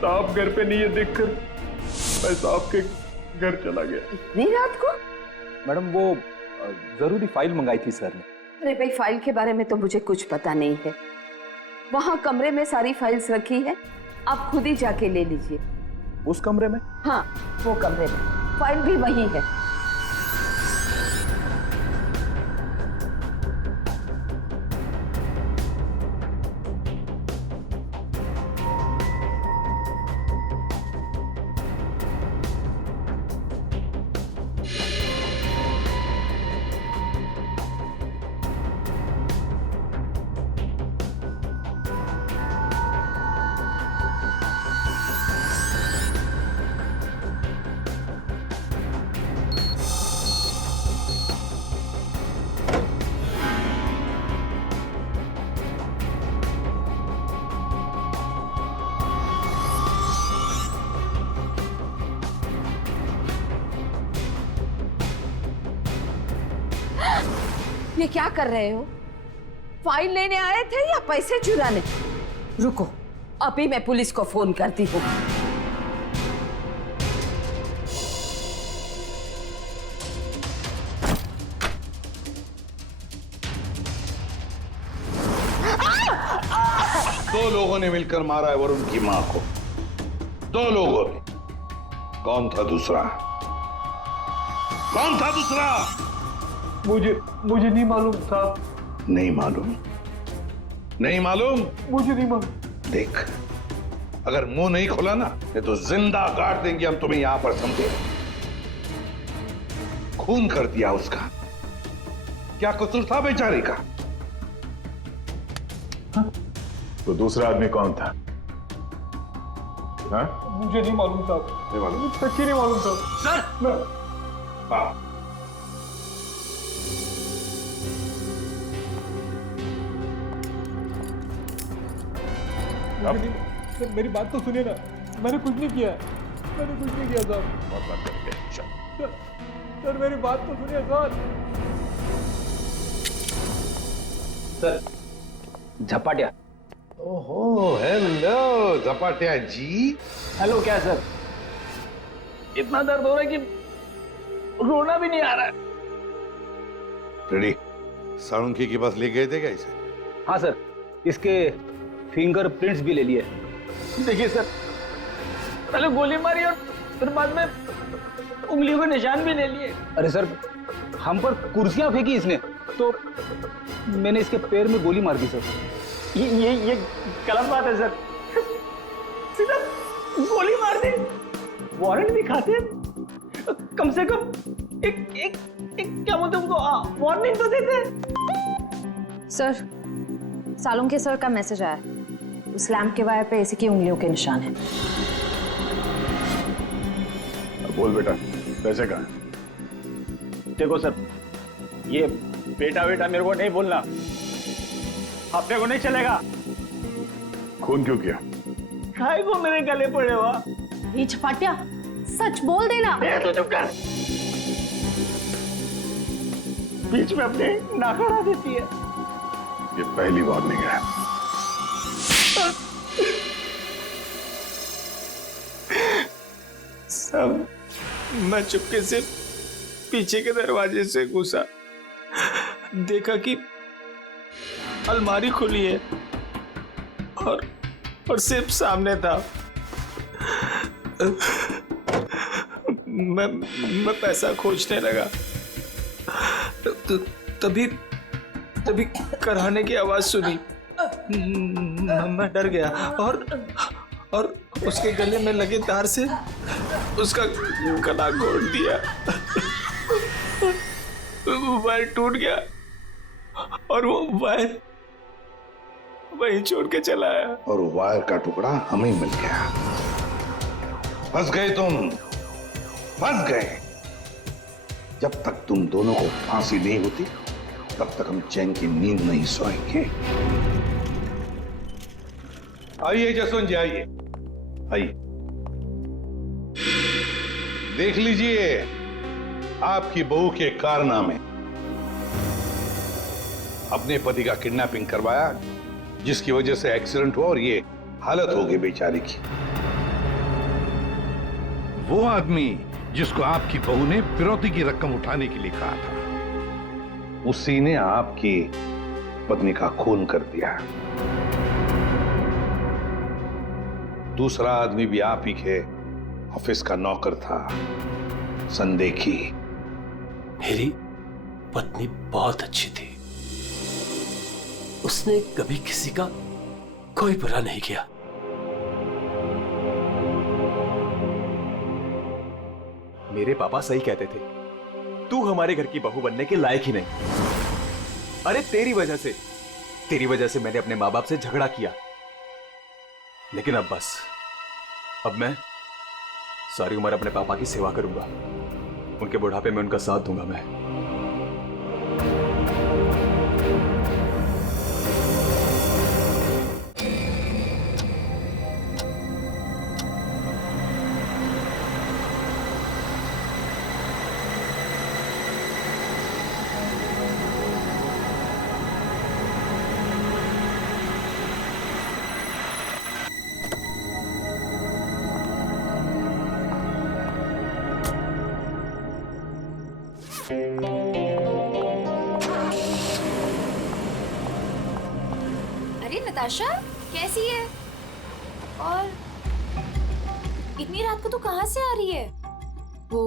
साहब घर पे नहीं है देखकर मैं साहब के घर चला गया। इतनी रात को? मैडम वो जरूरी फाइल मंगाई थी सर ने। अरे भाई, फाइल के बारे में तो मुझे कुछ पता नहीं है। वहाँ कमरे में सारी फाइल्स रखी है, आप खुद ही जाके ले लीजिए। उस कमरे में? हाँ, वो कमरे में, फाइल भी वही है। ये क्या कर रहे हो? फाइल लेने आए थे या पैसे चुराने? रुको, अभी मैं पुलिस को फोन करती हूँ। दो लोगों ने मिलकर मारा है वरुण की मां को। दो लोगों ने। कौन था दूसरा? कौन था दूसरा? मुझे नहीं मालूम साहब। नहीं मालूम? नहीं मालूम? मुझे नहीं मालूम। देख, अगर मुंह नहीं खोला ना ये तो जिंदा काट देंगे हम तुम्हें यहां पर, समझे? खून कर दिया उसका। क्या कसूर था बेचारी का? तो दूसरा आदमी कौन था? हाँ? मुझे नहीं मालूम साहब। नहीं मालूम? सच्ची नहीं मालूम साहब। सर! हाँ। मेरी बात तो सुनिए ना, मैंने कुछ नहीं किया। मैंने कुछ नहीं किया साहब। बहुत बात करते हैं। सर मेरी बात तो सुनिए सर। झपाटिया। ओहो, हेलो झपाटिया जी। हेलो। क्या सर? इतना दर्द हो रहा है कि रोना भी नहीं आ रहा है। रेडी? साळुंखे के पास ले गए थे क्या इसे? हाँ सर, इसके फिंगरप्रिंट्स भी ले लिए। देखिए सर, पहले गोली मारी और फिर बाद में उंगलियों के निशान भी ले लिए। अरे सर, हम पर कुर्सियां फेंकी इसने तो मैंने इसके पैर में गोली मार दी सर। ये गलत बात है सर। सीधा गोली मार दी। वारंट दिखाते कम से कम एक क्या बोलते उनको वार्निंग तो देते। सर, सालुंखे सर का मैसेज आया। उस लैंप के वायर पे इसी की उंगलियों के निशान हैं। बोल बेटा, पैसे कहाँ? देखो सर, ये बेटा मेरे को नहीं बोलना, अपने को नहीं चलेगा। खून क्यों किया? खाए को मेरे गले पड़े हुआ। ये झपाटिया, सच बोल देना। तो चुप कर। बीच में अपने नाक अड़ा देती है। ये पहली वार्निंग है। सब मैं चुपके से पीछे के दरवाजे से घुसा, देखा कि अलमारी खुली है और सिर्फ सामने था। मैं पैसा खोजने लगा, तभी कराने की आवाज सुनी। मैं डर गया और उसके गले में लगे तार से उसका गला घोट दिया। वायर टूट गया और वो वायर वहीं छोड़ के चला आया। और वायर का टुकड़ा हमें मिल गया। फंस गए तुम, फंस गए। जब तक तुम दोनों को फांसी नहीं होती तब तक हम चैन की नींद नहीं सोएंगे। आइए जसवंत जी, आइए आइए, देख लीजिए आपकी बहू के कारनामे। अपने पति का किडनैपिंग करवाया, जिसकी वजह से एक्सीडेंट हुआ और ये हालत हो गई बेचारी की। वो आदमी जिसको आपकी बहू ने फिरौती की रकम उठाने के लिए कहा था, उसी ने आपकी पत्नी का खून कर दिया। दूसरा आदमी भी आप ही के ऑफिस का नौकर था, संदेखी। मेरी पत्नी बहुत अच्छी थी, उसने कभी किसी का कोई बुरा नहीं किया। मेरे पापा सही कहते थे, तू हमारे घर की बहू बनने के लायक ही नहीं। अरे तेरी वजह से मैंने अपने माँ बाप से झगड़ा किया, लेकिन अब बस, अब मैं सारी उम्र अपने पापा की सेवा करूंगा। उनके बुढ़ापे में उनका साथ दूंगा मैं। अरे नताशा कैसी है? और इतनी रात को तो कहाँ से आ रही है? वो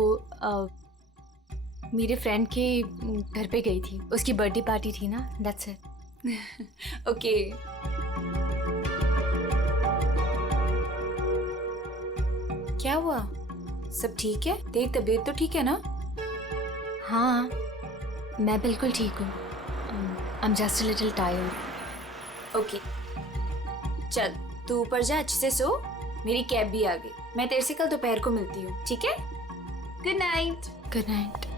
मेरे फ्रेंड के घर पे गई थी, उसकी बर्थडे पार्टी थी ना, दैट्स इट। ओके। क्या हुआ? सब ठीक है? तेरी तबीयत तो ठीक है ना? हाँ, मैं बिल्कुल ठीक हूँ। I am just a little tired. Okay, चल तू ऊपर जा, अच्छे से सो। मेरी कैब भी आ गई, मैं तेरे से कल दोपहर को मिलती हूँ, ठीक है? Good night. Good night.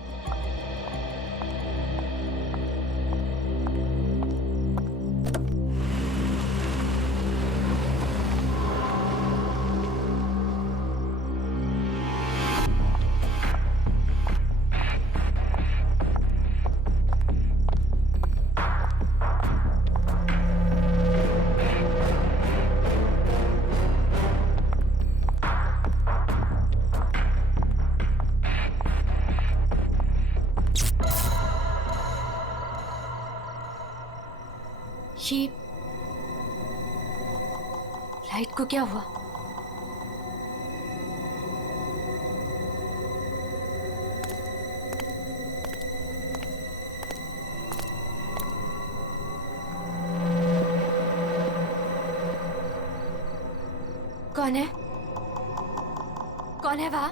ये लाइट को क्या हुआ? कौन है? कौन है वहां?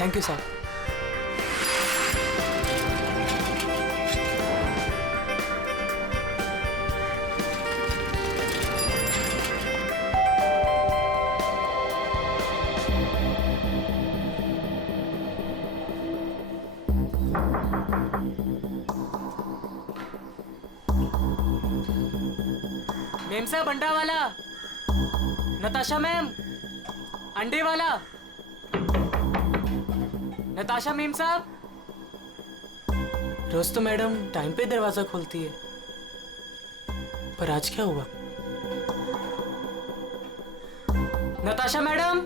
Thank you sir. मेम साहब अंडा वाला, नताशा मैम अंडे वाला, नताशा मेम साहब। रोज तो मैडम टाइम पे दरवाजा खोलती है, पर आज क्या हुआ? नताशा मैडम,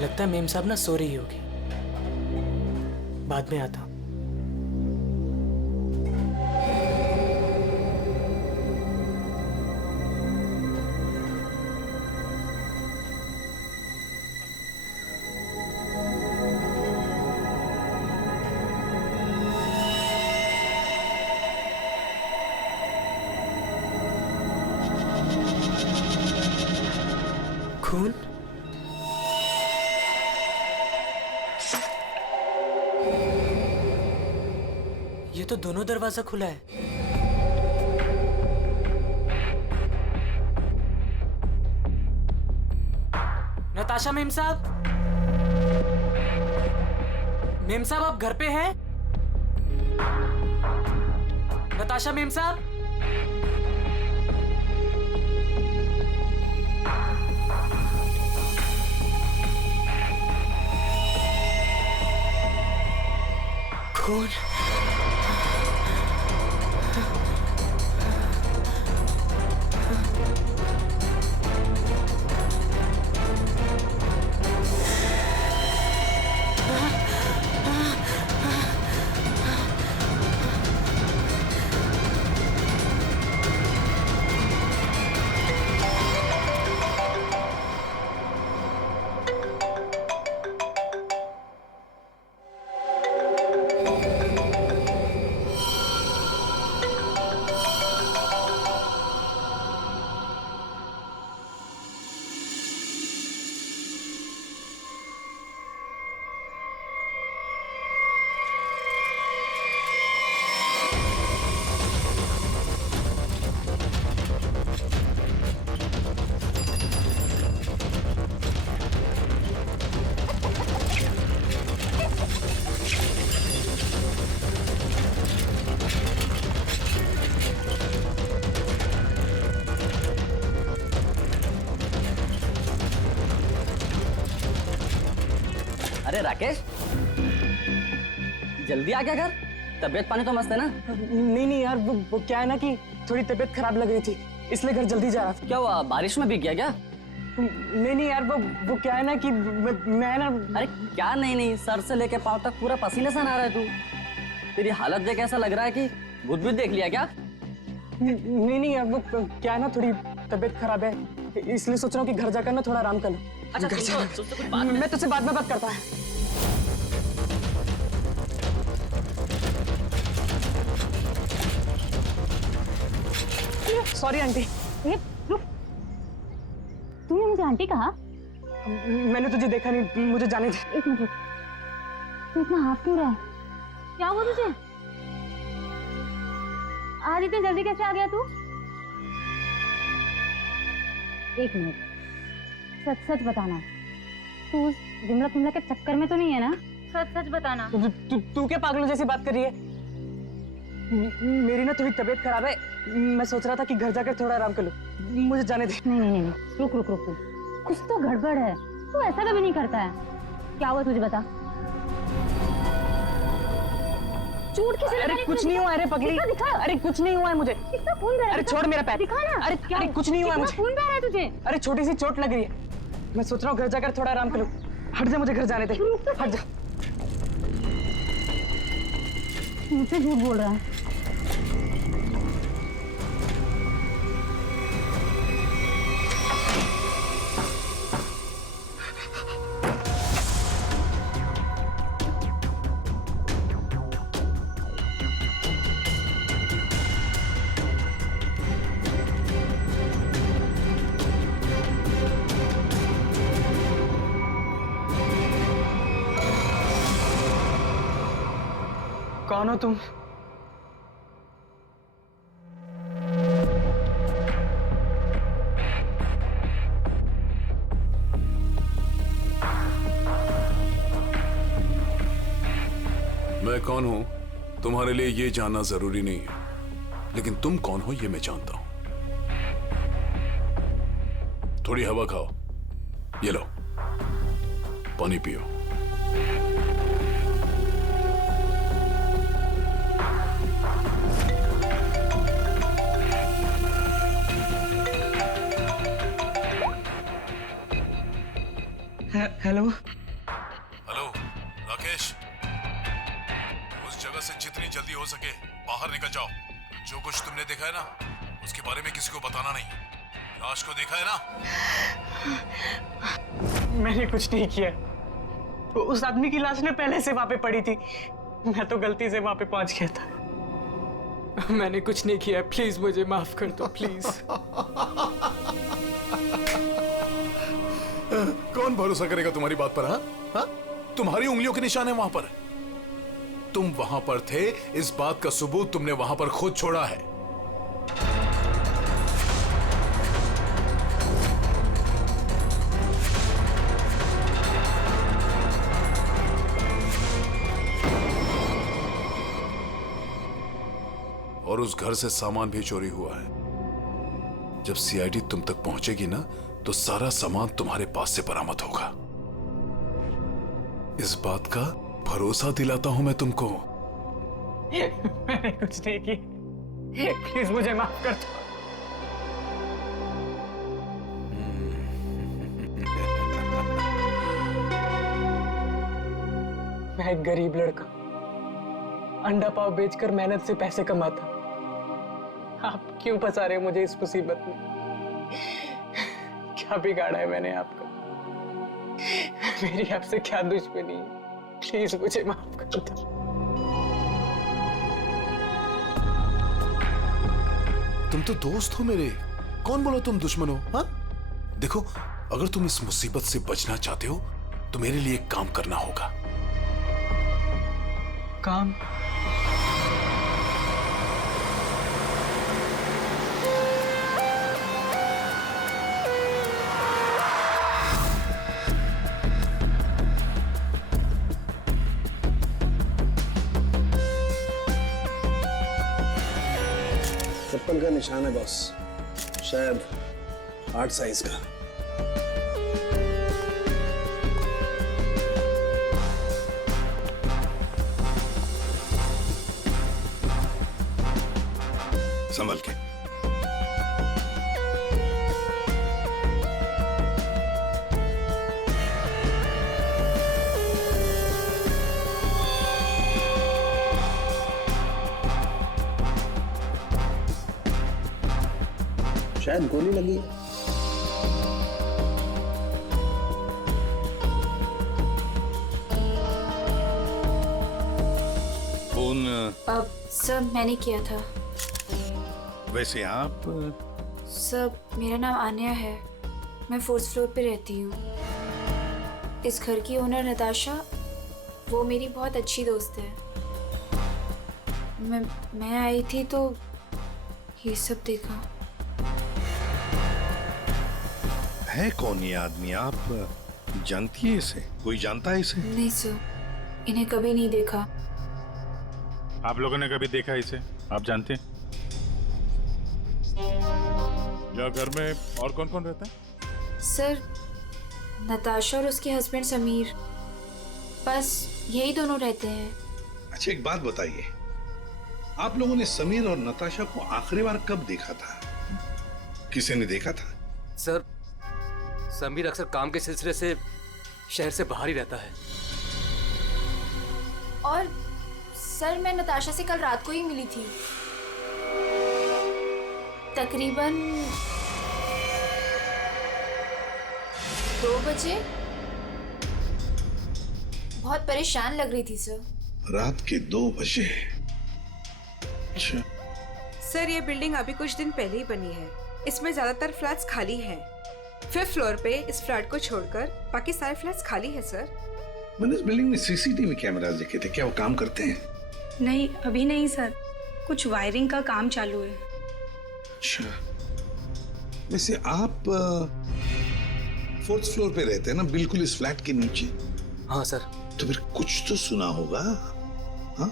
लगता है मेम साहब ना सो रही होगी, बाद में आता हूं। खून? ये तो दोनों दरवाजा खुला है। नताशा मेम साहब, मेम साहब आप घर पे हैं? नताशा मेम साहब, खून? अरे राकेश, जल्दी आ गया घर? तबीयत पानी तो मस्त है ना? नहीं यार, वो क्या है ना कि थोड़ी तबीयत खराब लग रही थी, इसलिए घर जल्दी जा रहा था। क्या हुआ, बारिश में भीग गया क्या? नहीं यार, वो क्या है ना कि मैं ना। अरे क्या नहीं, सर से लेके पाँव तक पूरा पसीने से नहा रहा है तू। तेरी हालत देख ऐसा लग रहा है कि भूत देख लिया क्या? नहीं यार, वो क्या है ना, थोड़ी तबीयत खराब है, इसलिए सोच रहा हूँ कि घर जाकर ना थोड़ा आराम कर लो। अच्छा मैं तुझसे बाद में बात करता है। Sorry aunty. रुक, तूने मुझे आंटी कहा? मैंने तुझे देखा नहीं, मुझे जाने दे। एक मिनट रुक, तू इतना हाफ क्यों रहा है? क्या हुआ तुझे? आज इतनी जल्दी कैसे आ गया तू? एक मिनट, सच बताना, तू उस विमला के चक्कर में तो नहीं है ना? सच बताना। तू क्या पागलों जैसी बात कर रही है? मेरी ना थोड़ी तबीयत खराब है, मैं सोच रहा था कि घर जाकर थोड़ा आराम कर लूं, मुझे जाने दे। नहीं, रुक, कुछ तो गड़बड़ है, तू ऐसा कभी नहीं करता है। क्या हुआ तुझे, बता। चोट किसे लगी? अरे कुछ नहीं हुआ, अरे पगली, दिखा। अरे कुछ नहीं हुआ है मुझे। कितना खून बह रहा है? अरे छोड़ मेरा पैर, दिखा ना। अरे कुछ नहीं हुआ है मुझे। खून बह रहा है तुझे? अरे छोटी सी चोट लग रही है, मैं सोच रहा हूँ घर जाकर थोड़ा आराम कर लूं। हट जा, मुझे घर जाने दे, हट जा। मुझसे झूठ बोल रहा है। कौन हो तुम? मैं कौन हूं तुम्हारे लिए ये जानना जरूरी नहीं है, लेकिन तुम कौन हो ये मैं जानता हूं। थोड़ी हवा खाओ, ये लो पानी पियो। हेलो हेलो राकेश, उस जगह से जितनी जल्दी हो सके बाहर निकल जाओ। जो कुछ तुमने देखा है ना, उसके बारे में किसी को बताना नहीं। लाश को देखा है ना? मैंने कुछ नहीं किया। उस आदमी की लाश ने पहले से वहां पे पड़ी थी। मैं तो गलती से वहां पे पहुंच गया था। मैंने कुछ नहीं किया, प्लीज मुझे माफ कर दो प्लीज। कौन भरोसा करेगा तुम्हारी बात पर? हाँ, तुम्हारी उंगलियों के निशान है वहां पर। तुम वहां पर थे, इस बात का सबूत तुमने वहां पर खुद छोड़ा है। और उस घर से सामान भी चोरी हुआ है। जब सीआईडी तुम तक पहुंचेगी ना, तो सारा सामान तुम्हारे पास से बरामद होगा। इस बात का भरोसा दिलाता हूं मैं तुमको। मैंने कुछ नहीं किया, प्लीज मुझे माफ कर दो। मैं एक गरीब लड़का, अंडा पाव बेचकर मेहनत से पैसे कमाता। आप क्यों फंसा रहे हो मुझे इस मुसीबत में? क्या बिगाड़ा है मैंने आपका? मेरी आपसे क्या दुश्मनी है? प्लीज मुझे माफ कर दो। तुम तो दोस्त हो मेरे, कौन बोला तुम दुश्मन हो? हाँ, देखो, अगर तुम इस मुसीबत से बचना चाहते हो तो मेरे लिए एक काम करना होगा। काम? चप्पल का निशान है बॉस, शायद 8 साइज का। संभल के। शायद गोली लगी है। फोन सर मैंने किया था। वैसे आप? सर मेरा नाम आन्या है, मैं 4th फ्लोर पे रहती हूँ। इस घर की ओनर नताशा, वो मेरी बहुत अच्छी दोस्त है। मैं आई थी तो ये सब देखा। है कौन ये आदमी? आप जानती है इसे? कोई जानता है इसे? नहीं सर, इन्हें कभी नहीं देखा। आप लोगों ने कभी देखा इसे? आप जानते हैं? या घर में और कौन कौन रहता है? सर नताशा और उसके हस्बैंड समीर, बस यही दोनों रहते हैं। अच्छा एक बात बताइए, आप लोगों ने समीर और नताशा को आखिरी बार कब देखा था? किसी ने देखा था? सर समीर अक्सर काम के सिलसिले से शहर से बाहर ही रहता है। और सर मैं नताशा से कल रात को ही मिली थी, तकरीबन 2 बजे। बहुत परेशान लग रही थी सर। रात के 2 बजे? अच्छा। सर ये बिल्डिंग अभी कुछ दिन पहले ही बनी है, इसमें ज्यादातर फ्लैट्स खाली हैं। 5th फ्लोर पे इस फ्लैट को छोड़कर बाकी सारे फ्लैट्स खाली है सर। मैंने इस बिल्डिंग में सीसीटीवी कैमरास देखे थे, क्या वो काम करते हैं? नहीं अभी नहीं सर, कुछ वायरिंग का काम चालू है। अच्छा, वैसे आप 4th फ्लोर पे रहते हैं ना, बिल्कुल इस फ्लैट के नीचे? हाँ सर। तो फिर कुछ तो सुना होगा। हाँ,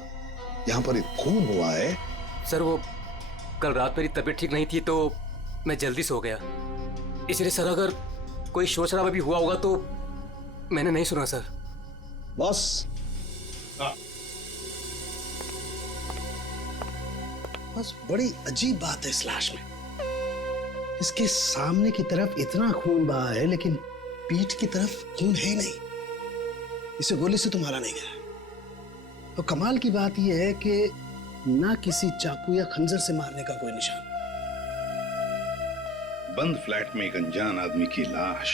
यहाँ पर एक खून हुआ है। सर वो कल रात मेरी तबीयत ठीक नहीं थी तो मैं जल्दी सो गया, इसलिए सर अगर कोई शोर शराबा भी हुआ होगा तो मैंने नहीं सुना सर। बॉस, बस बड़ी अजीब बात है इस लाश में। इसके सामने की तरफ इतना खून बहा है लेकिन पीठ की तरफ खून है ही नहीं। इसे गोली से तो मारा नहीं गया। तो कमाल की बात यह है कि ना किसी चाकू या खंजर से मारने का कोई निशान। बंद फ्लैट में एक अनजान आदमी की लाश,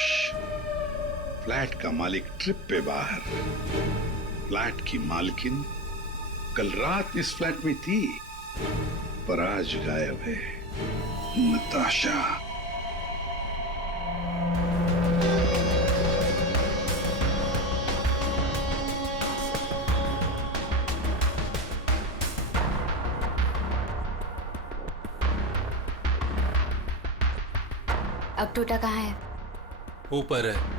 फ्लैट का मालिक ट्रिप पे बाहर, फ्लैट की मालकिन कल रात इस फ्लैट में थी पर आज गायब है। नताशा। अब टोटा कहाँ है? ऊपर है।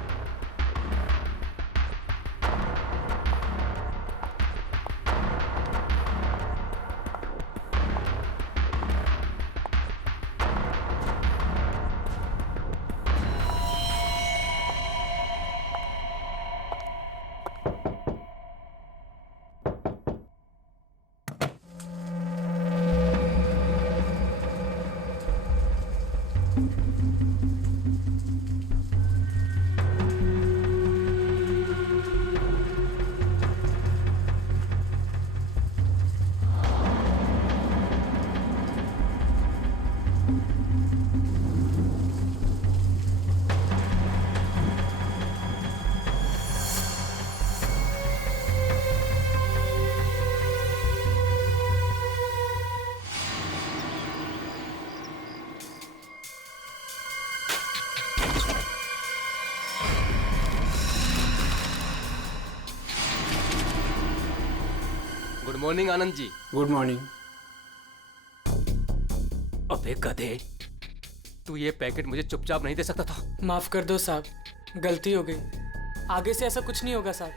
Good morning Anand ji. Good morning. अबे गधे, तू ये पैकेट मुझे चुपचाप नहीं दे सकता था? माफ कर दो साहब, गलती हो गई। आगे से ऐसा कुछ नहीं होगा साहब।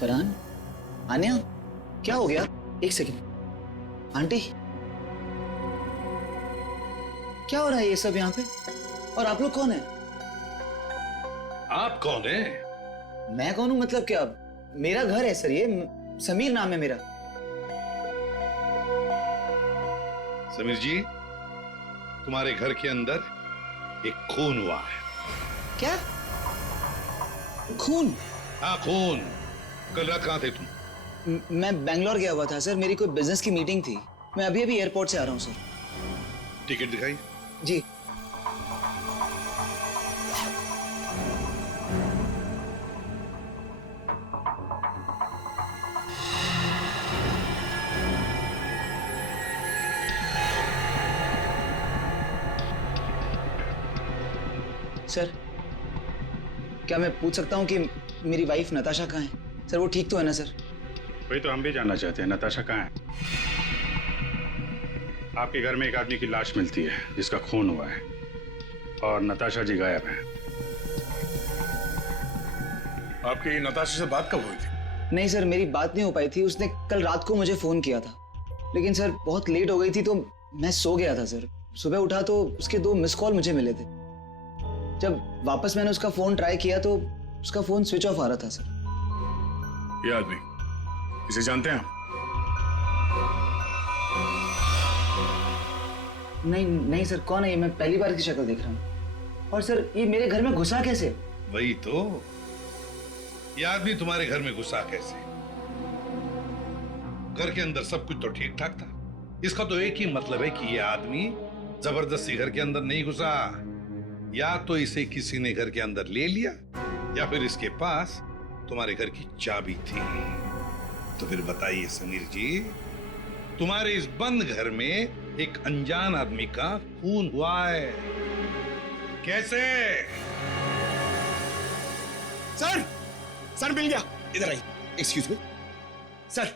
फरहान, आन्या, क्या हो गया? एक सेकंड। आंटी, क्या हो रहा है ये सब यहाँ पे? और आप लोग कौन है? आप कौन है? मैं कौन हूँ मतलब क्या? मेरा घर है सर, ये समीर नाम है मेरा। समीर जी, तुम्हारे घर के अंदर एक खून हुआ है। क्या? खून? हाँ, खून। कल रात कहाँ थे तुम? मैं बैंगलोर गया हुआ था सर, मेरी कोई बिजनेस की मीटिंग थी। मैं अभी अभी एयरपोर्ट से आ रहा हूँ सर। टिकट दिखाई। जी। सर, क्या मैं पूछ सकता हूँ कि मेरी वाइफ नताशा कहाँ है? सर वो ठीक तो है ना सर? वही तो हम भी जानना चाहते हैं, नताशा कहाँ है? आपके घर में एक आदमी की लाश मिलती है जिसका खून हुआ है और नताशा जी गायब हैं। आपकी नताशा से बात कब हुई थी? नहीं सर, मेरी बात नहीं हो पाई थी। उसने कल रात को मुझे फोन किया था, लेकिन सर बहुत लेट हो गई थी तो मैं सो गया था सर। सुबह उठा तो उसके 2 मिस कॉल मुझे मिले थे। जब वापस मैंने उसका फोन ट्राई किया तो उसका फोन स्विच ऑफ आ रहा था सर। ये आदमी, इसे जानते हैं आप? नहीं सर, कौन है ये? मैं पहली बार की शक्ल देख रहा हूँ। और सर ये मेरे घर में घुसा कैसे? वही तो, ये आदमी तुम्हारे घर में घुसा कैसे? घर के अंदर सब कुछ तो ठीक ठाक था। इसका तो एक ही मतलब है कि ये आदमी जबरदस्ती घर के अंदर नहीं घुसा। या तो इसे किसी ने घर के अंदर ले लिया या फिर इसके पास तुम्हारे घर की चाबी थी। तो फिर बताइए समीर जी, तुम्हारे इस बंद घर में एक अनजान आदमी का खून हुआ है, कैसे? सर मिल गया। इधर आइए। एक्सक्यूज मी सर,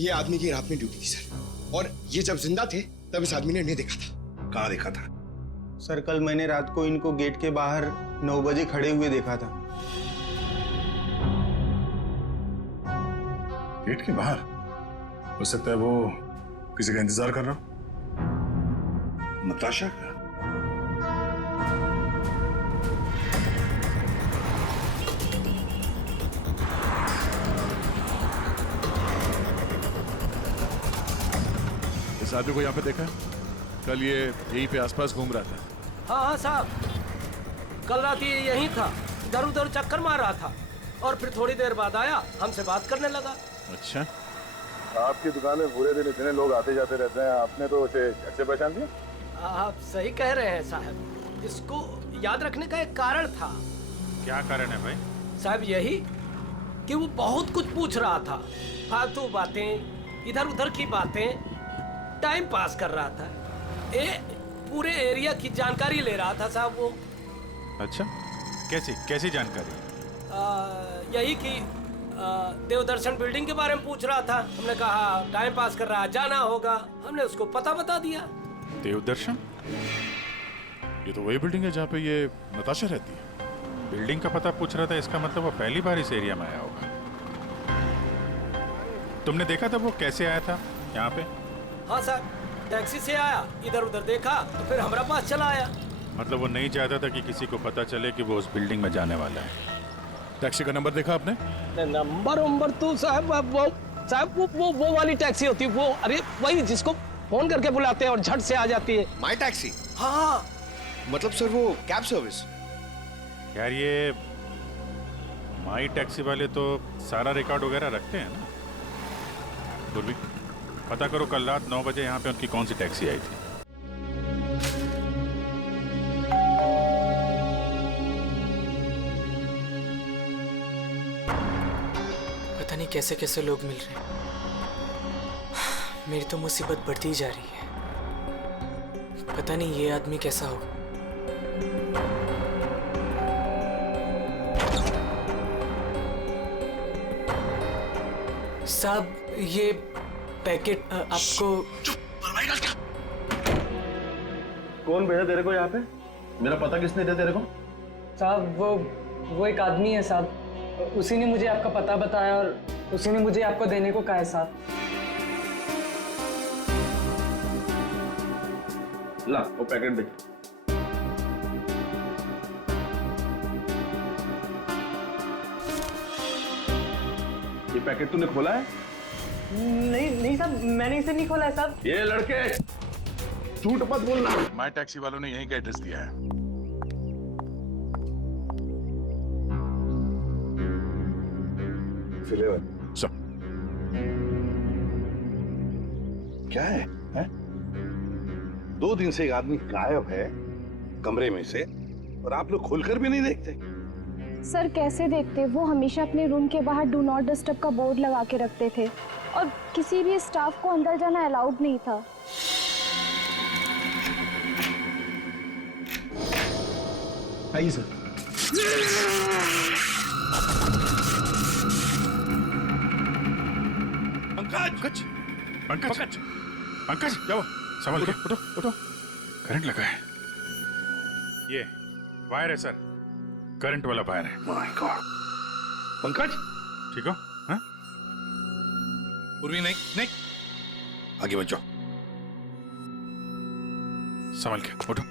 ये आदमी की रात में ड्यूटी थी सर, और ये जब जिंदा थे तब इस आदमी ने इन्हें देखा था। कहाँ देखा था? सर कल मैंने रात को इनको गेट के बाहर 9 बजे खड़े हुए देखा था। गेट के बाहर? हो सकता है वो किसी का इंतजार कर रहा हो। नताशा का? इस आदमी को यहाँ पे देखा? कल ये यहीं पे आसपास घूम रहा था। हाँ हाँ साहब, कल रात ये यहीं था, इधर उधर चक्कर मार रहा था और फिर थोड़ी देर बाद आया, हमसे बात करने लगा। अच्छा, आपकी दुकान में पूरे दिन इतने लोग आते जाते रहते हैं, आपने तो उसे कैसे पहचान लिया? आप सही कह रहे हैं साहब, इसको याद रखने का एक कारण था। क्या कारण है भाई? साहब यही कि वो बहुत कुछ पूछ रहा था, फालतू बातें, इधर उधर की बातें, टाइम पास कर रहा था। पूरे एरिया की जानकारी ले रहा था साहब वो। अच्छा, कैसी कैसी जानकारी? यही कि देवदर्शन बिल्डिंग के बारे में पूछ रहा था। हमने कहा टाइम पास कर रहा है, जाना होगा, हमने उसको पता बता दिया। देवदर्शन? ये तो वही बिल्डिंग है जहाँ पे ये नताशा रहती है। बिल्डिंग का पता पूछ रहा था, इसका मतलब वो पहली बार इस एरिया में आया होगा। तुमने देखा था वो कैसे आया था यहाँ पे? हाँ साहब, टैक्सी से आया, इधर उधर देखा तो फिर हमारा पास चला आया। मतलब वो नहीं चाहता था कि किसी को पता चले कि वो उस बिल्डिंग में जाने वाला है। टैक्सी का नंबर देखा आपने? नंबर तो साहब वो वाली टैक्सी होती है, वो अरे वही जिसको फोन करके बुलाते हैं और झट से आ जाती है। माई टैक्सी? हाँ। मतलब सर वो कैब सर्विस? यार ये माई टैक्सी वाले तो सारा रिकॉर्ड वगैरह रखते हैं ना। पूर्वी पता करो कल रात 9 बजे यहाँ पे उनकी कौन सी टैक्सी आई थी। पता नहीं कैसे कैसे लोग मिल रहे हैं। मेरी तो मुसीबत बढ़ती जा रही है। पता नहीं ये आदमी कैसा होगा। साहब ये पैकेट आपको। कौन भेजा तेरे को यहाँ पे? मेरा पता किसने दिया तेरे को? साहब वो एक आदमी है साहब, उसी ने मुझे आपका पता बताया और उसी ने मुझे आपको देने को कहा है साहब। ला वो पैकेट देख। ये पैकेट तूने खोला है? नहीं साहब, मैंने इसे नहीं खोला है साहब। ये लड़के झूठ मत बोलना। माई टैक्सी वालों ने यहीं का एड्रेस दिया है। सब क्या है? 2 दिन से एक आदमी गायब है कमरे में से और आप लोग खोलकर भी नहीं देखते। सर कैसे देखते, वो हमेशा अपने रूम के बाहर डू नॉट डिस्टर्ब का बोर्ड लगा के रखते थे और किसी भी स्टाफ को अंदर जाना अलाउड नहीं था। आइए सर। पंकज पंकज पंकज क्या हुआ? संभल के उठो उठो, करंट लगा है। ये वायर है सर, करंट वाला वायर है। My God. पंकज ठीक हो? हाँ? पूर्वी नहीं नहीं, आगे बढ़ जाओ। संभल के उठो।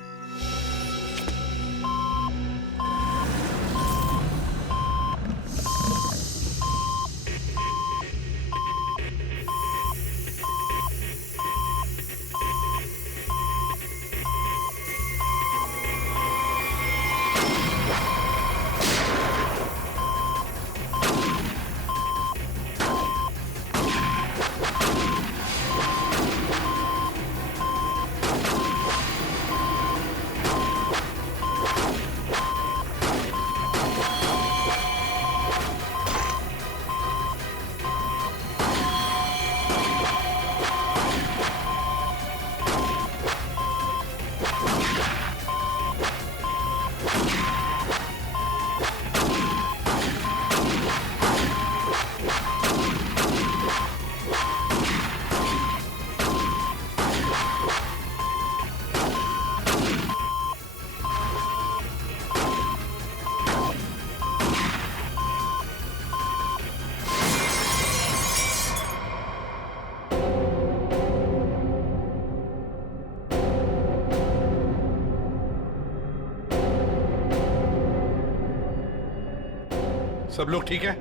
सब लोग ठीक है?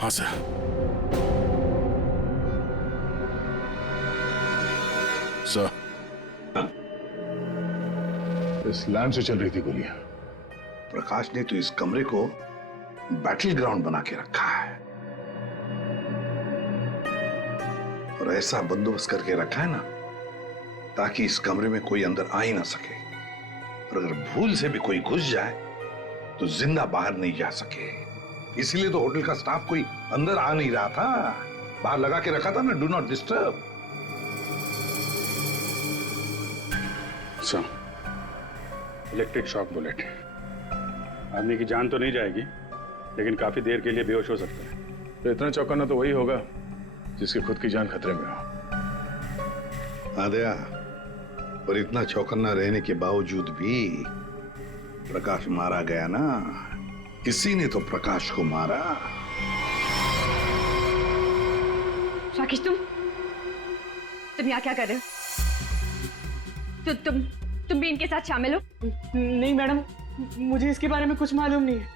हाँ सर। सर, इस लैंड से चल रही थी गोलियां। प्रकाश ने तो इस कमरे को बैटल ग्राउंड बना के रखा है और ऐसा बंदोबस्त करके रखा है ना ताकि इस कमरे में कोई अंदर आ ही ना सके, और अगर भूल से भी कोई घुस जाए तो जिंदा बाहर नहीं जा सके। इसीलिए तो होटल का स्टाफ कोई अंदर आ नहीं रहा था, बाहर लगा के रखा था ना, do not disturb. Electric shock bullet. आदमी की जान तो नहीं जाएगी, लेकिन काफी देर के लिए बेहोश हो सकता है। तो इतना चौंकाना तो वही होगा जिसकी खुद की जान खतरे में हो। आदया, और इतना चौकन्ना रहने के बावजूद भी प्रकाश मारा गया ना, किसी ने तो प्रकाश को मारा। राकेश, तुम यहाँ क्या कर रहे हो? तुम भी इनके साथ शामिल हो? नहीं मैडम, मुझे इसके बारे में कुछ मालूम नहीं है।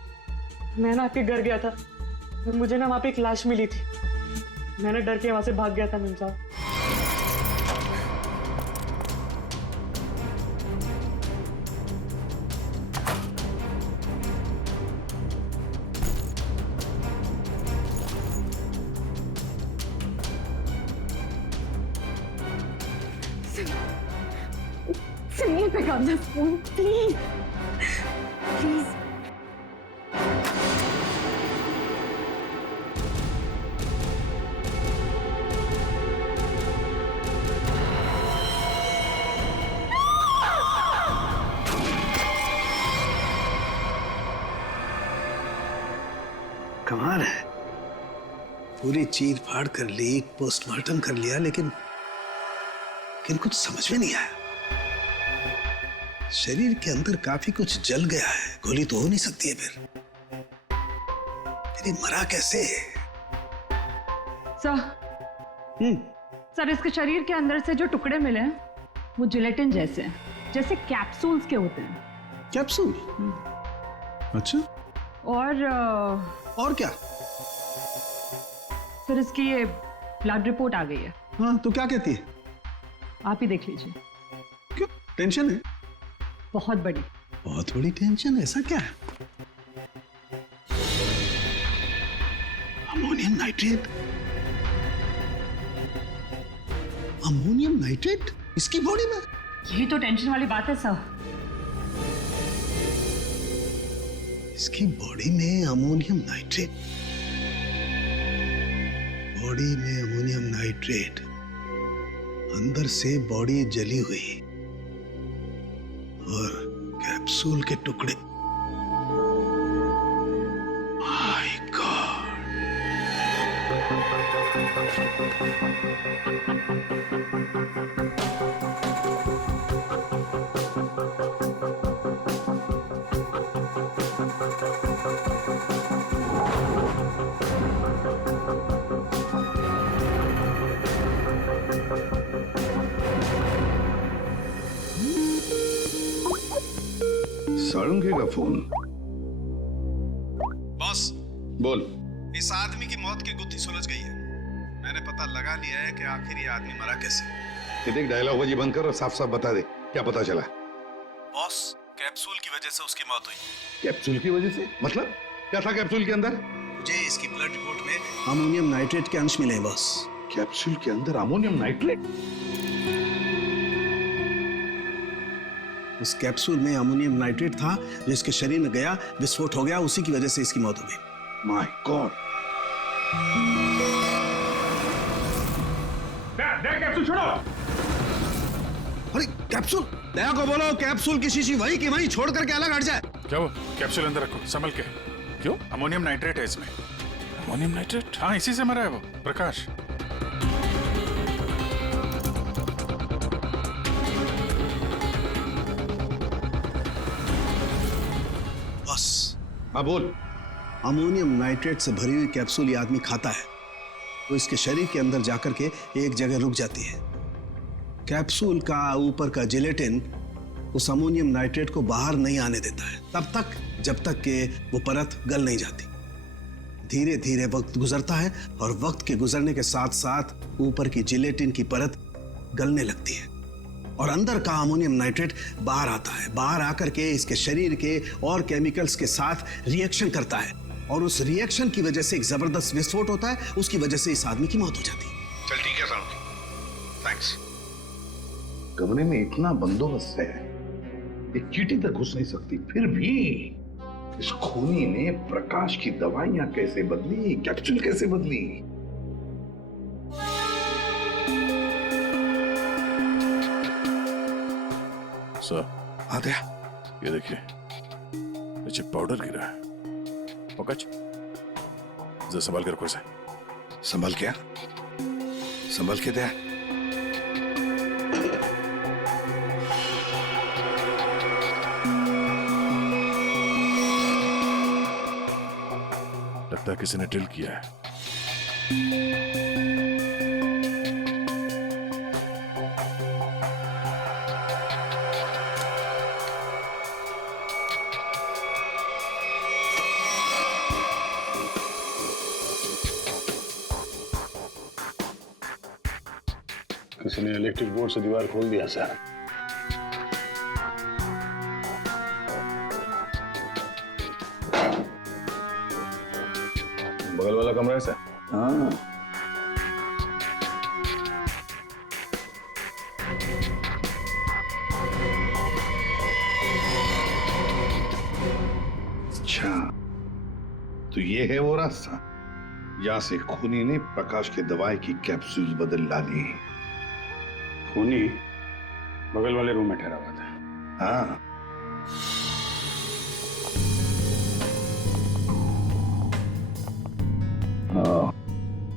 मैं ना आपके घर गया था और मुझे ना वहाँ पे एक लाश मिली थी। मैंने डर के वहाँ से भाग गया था मैम साहब। सुनिए pick up the phone please, please. कमाल है, पूरी चीर फाड़ कर ली, पोस्टमार्टम कर लिया, लेकिन कुछ समझ में नहीं आया। शरीर के अंदर काफी कुछ जल गया है, गोली तो हो नहीं सकती है फिर ये मरा कैसे? सर, इसके शरीर के अंदर से जो टुकड़े मिले हैं वो जिलेटिन जैसे हैं, जैसे कैप्सूल्स के होते हैं। कैप्सूल? अच्छा। और क्या? सर, इसकी ये ब्लड रिपोर्ट आ गई है। हाँ, तो क्या कहती है? आप ही देख लीजिए। क्यों, टेंशन है? बहुत बड़ी। बहुत बड़ी टेंशन? ऐसा क्या है? Ammonium nitrate? अमोनियम नाइट्रेट इसकी बॉडी में? यही तो टेंशन वाली बात है सर। इसकी बॉडी में अमोनियम नाइट्रेट? बॉडी में अमोनियम नाइट्रेट, अंदर से बॉडी जली हुई और कैप्सूल के टुकड़े। My God! सारंगी का फोन। बॉस, बोल। इस आदमी की मौत की गुत्थी सुलझ गई है। मैंने पता लगा लिया है कि आखिर ये आदमी मरा कैसे। ये देख, डायलॉग बाजी बंद कर और साफ साफ बता दे क्या पता चला। बॉस, कैप्सूल की वजह से उसकी मौत हुई। कैप्सूल की वजह से? मतलब क्या था कैप्सूल के अंदर? मुझे इसकी ब्लड रिपोर्ट में अमोनियम नाइट्रेट के अंश मिले हैं बॉस। कैप्सूल के अंदर अमोनियम नाइट्रेट? उस कैप्सूल में अमोनियम नाइट्रेट था जो इसके शरीर में गया, विस्फोट हो गया, उसी की वजह से इसकी मौत हो गई। My God! कैप्सूल छोड़ो! अरे कैप्सूल! दया को बोलो कैप्सूल की शीशी वही की वही छोड़ करके अलग हट जाए। क्या वो? कैप्सूल अंदर रखो, संभल के। क्यों? अमोनियम नाइट्रेट है इसमें। Ammonium nitrate? हाँ, इसी से मरा है वो प्रकाश। हाँ बोल। अमोनियम नाइट्रेट से भरी हुई कैप्सूल ये आदमी खाता है तो इसके शरीर के अंदर जाकर के एक जगह रुक जाती है। कैप्सूल का ऊपर का जिलेटिन उस अमोनियम नाइट्रेट को बाहर नहीं आने देता है, तब तक जब तक कि वो परत गल नहीं जाती। धीरे धीरे वक्त गुजरता है और वक्त के गुजरने के साथ साथ ऊपर की जिलेटिन की परत गलने लगती है और अंदर का अमोनियम नाइट्रेट बाहर आता है। बाहर आकर के इसके शरीर के और केमिकल्स के साथ रिएक्शन करता है और उस रिएक्शन की वजह से एक जबरदस्त विस्फोट होता है। उसकी वजह से इस आदमी की मौत हो जाती है। चल ठीक है साहब, थैंक्स। कमरे में इतना बंदोबस्त है, एक चींटी तक घुस नहीं सकती, फिर भी इस खूनी ने प्रकाश की दवाइयां कैसे बदली, कैप्सूल कैसे बदली? सर आ गया। ये देखिए, नीचे पाउडर गिरा है। पंकज, जरा संभाल के रखो इसे। संभाल क्या? संभाल के दे। लगता है किसी ने ड्रिल किया है। किसी ने इलेक्ट्रिक बोर्ड से दीवार खोल दिया सर। बगल वाला कमरा है सर। हाँ, अच्छा, तो ये है वो रास्ता। यहां से खूनी ने प्रकाश के दवाई की कैप्सूल बदल डाली। खूनी बगल वाले रूम में ठहरा हुआ था। हाँ,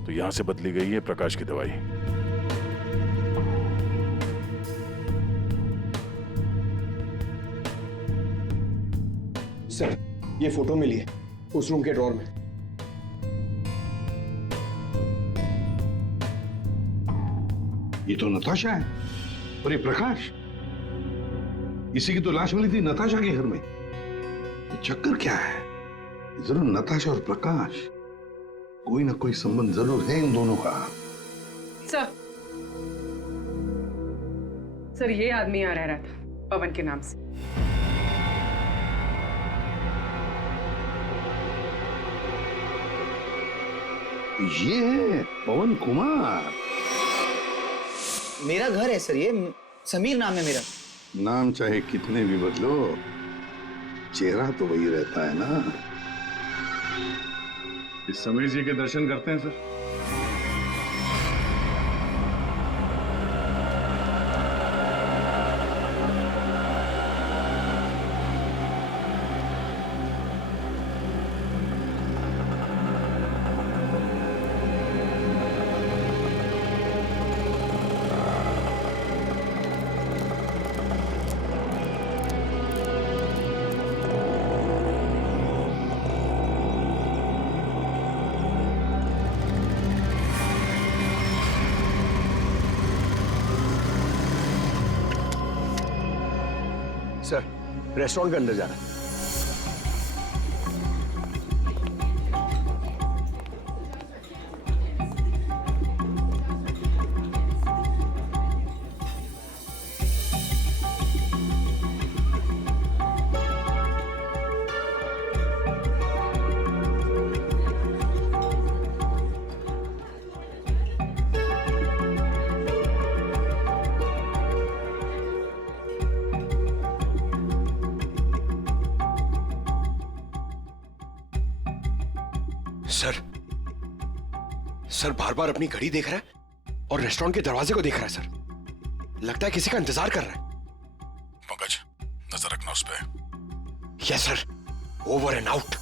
तो यहां से बदली गई है प्रकाश की दवाई। सर, ये फोटो मिली है उस रूम के ड्रॉर में। ये तो नताशा है और ये प्रकाश, इसी की तो लाश मिली थी नताशा के घर में। ये चक्कर क्या है? जरूर नताशा और प्रकाश, कोई ना कोई संबंध जरूर है इन दोनों का। सर ये आदमी यहाँ रह रहा था पवन के नाम से। ये है पवन कुमार। मेरा घर है सर, ये समीर नाम है मेरा। नाम चाहे कितने भी बदलो, चेहरा तो वही रहता है ना। इस समीर जी के दर्शन करते हैं सर। सर, रेस्टोरेंट के अंदर जाना है। सर बार बार अपनी घड़ी देख रहा है और रेस्टोरेंट के दरवाजे को देख रहा है सर। लगता है किसी का इंतजार कर रहा है। पंकज, नजर रखना उस पे। Yes sir, over and out.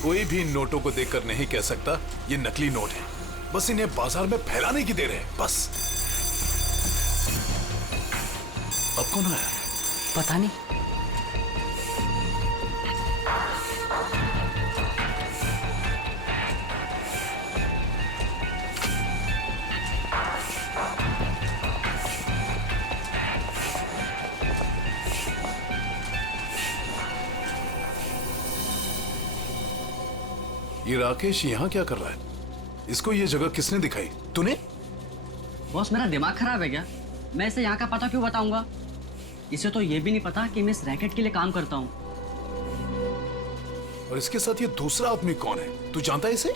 कोई कोई भी नोटों को देखकर नहीं कह सकता ये नकली नोट है। बस इन्हें बाजार में फैलाने की देर है, बस। अब कौन आया? पता नहीं। ये राकेश यहाँ क्या कर रहा है? इसको ये जगह किसने दिखाई? तूने? बॉस, मेरा दिमाग खराब है क्या? मैं इसे यहाँ का पता क्यों बताऊंगा? इसे तो ये भी नहीं पता कि मैं इस रैकेट के लिए काम करता हूँ। और इसके साथ ये दूसरा आदमी कौन है? तू जानता है इसे?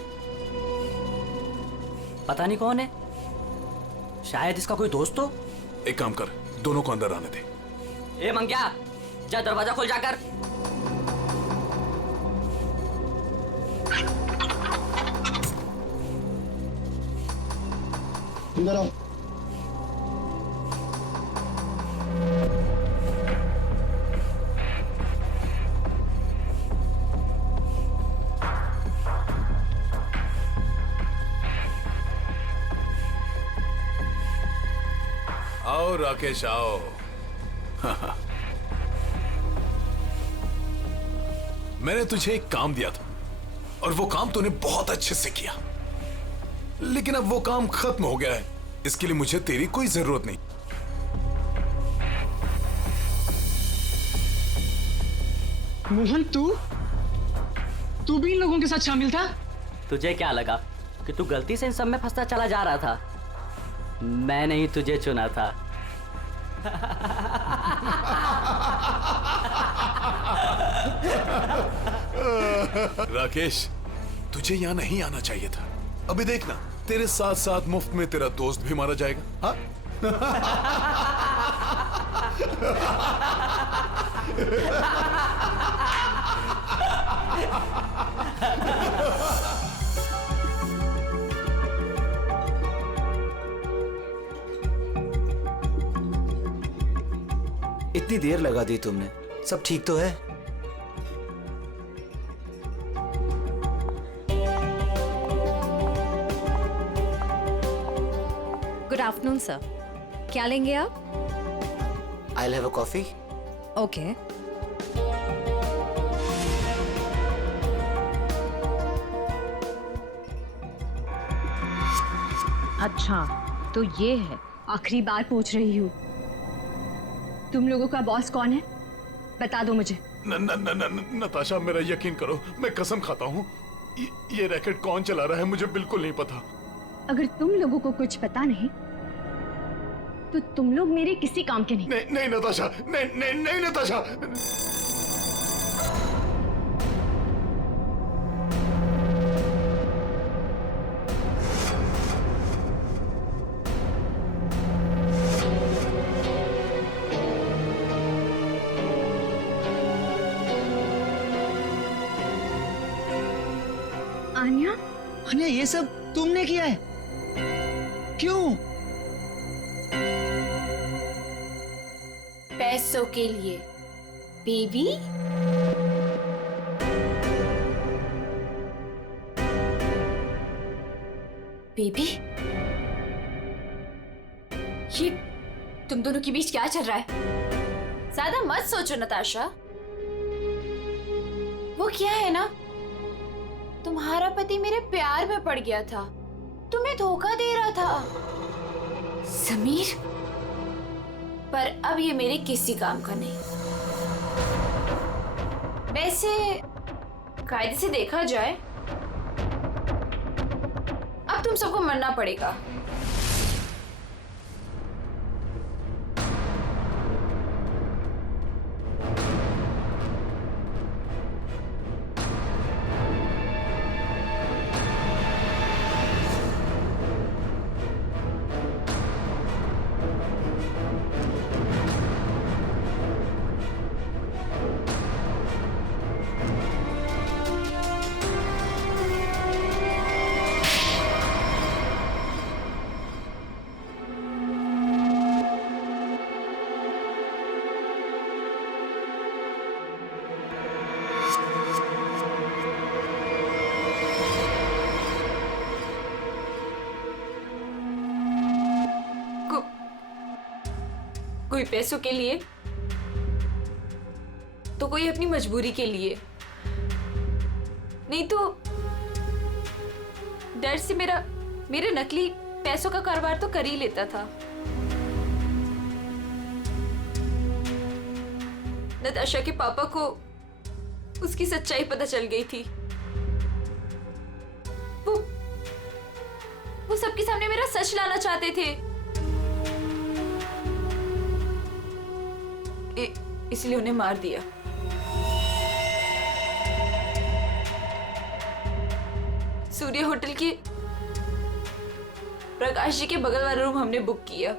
पता नहीं कौन है, शायद इसका कोई दोस्त हो। एक काम कर, दोनों को अंदर आने दे। ए मंग्या, जा दरवाजा खोल जाकर। अंदर आओ। आओ राकेश, आओ। मैंने तुझे एक काम दिया था और वो काम तूने बहुत अच्छे से किया, लेकिन अब वो काम खत्म हो गया है। इसके लिए मुझे तेरी कोई जरूरत नहीं। मोहन, तू भी इन लोगों के साथ शामिल था? तुझे क्या लगा कि तू गलती से इन सब में फंसता चला जा रहा था? मैंने ही तुझे चुना था। राकेश, तुझे यहाँ नहीं आना चाहिए था। अभी देखना, तेरे साथ साथ मुफ्त में तेरा दोस्त भी मारा जाएगा। हाँ? इतनी देर लगा दी तुमने, सब ठीक तो है? गुड आफ्टरनून सर, क्या लेंगे आप? I'll have a coffee. Okay. अच्छा, तो ये है। आखिरी बार पूछ रही हूँ, तुम लोगों का बॉस कौन है? बता दो मुझे। नताशा, मेरा यकीन करो, मैं कसम खाता हूँ, ये रैकेट कौन चला रहा है मुझे बिल्कुल नहीं पता। अगर तुम लोगों को कुछ पता नहीं तो तुम लोग मेरे किसी काम के नहीं। नहीं नताशा, नहीं नताशा। आन्या, ये सब तुमने किया है? क्यों? पैसों के लिए बेबी। बेबी, ये तुम दोनों के बीच क्या चल रहा है? ज्यादा मत सोचो नताशा। वो क्या है ना, तुम्हारा पति मेरे प्यार में पड़ गया था, तुम्हें धोखा दे रहा था समीर, पर अब ये मेरे किसी काम का नहीं। वैसे कायदे से देखा जाए अब तुम सबको मरना पड़ेगा। कोई पैसों के लिए तो कोई अपनी मजबूरी के लिए, नहीं तो डर से मेरे नकली पैसों का कारोबार तो कर ही लेता था। नताशा के पापा को उसकी सच्चाई पता चल गई थी। वो सबके सामने मेरा सच लाना चाहते थे, इसलिए उन्हें मार दिया। सूर्य होटल के प्रकाश जी के बगल वाला रूम हमने बुक किया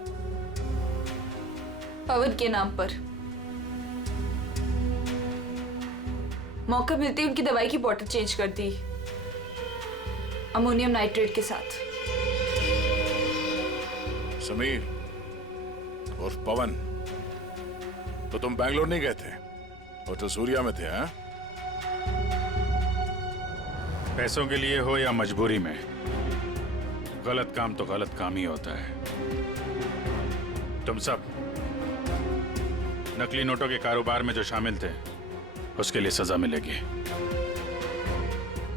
पवन के नाम पर। मौका मिलते ही उनकी दवाई की बोतल चेंज कर दी अमोनियम नाइट्रेट के साथ। समीर और पवन, तो तुम बैंगलोर नहीं गए थे और तो सूर्या में थे? हाँ, पैसों के लिए हो या मजबूरी में, गलत काम तो गलत काम ही होता है। तुम सब नकली नोटों के कारोबार में जो शामिल थे उसके लिए सजा मिलेगी,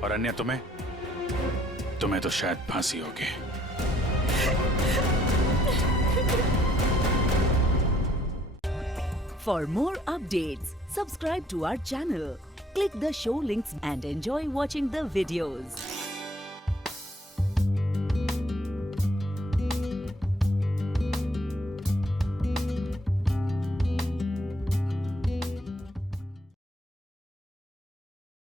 और अन्य तुम्हें तो शायद फांसी होगी। For more updates, subscribe to our channel, click the show links and enjoy watching the videos.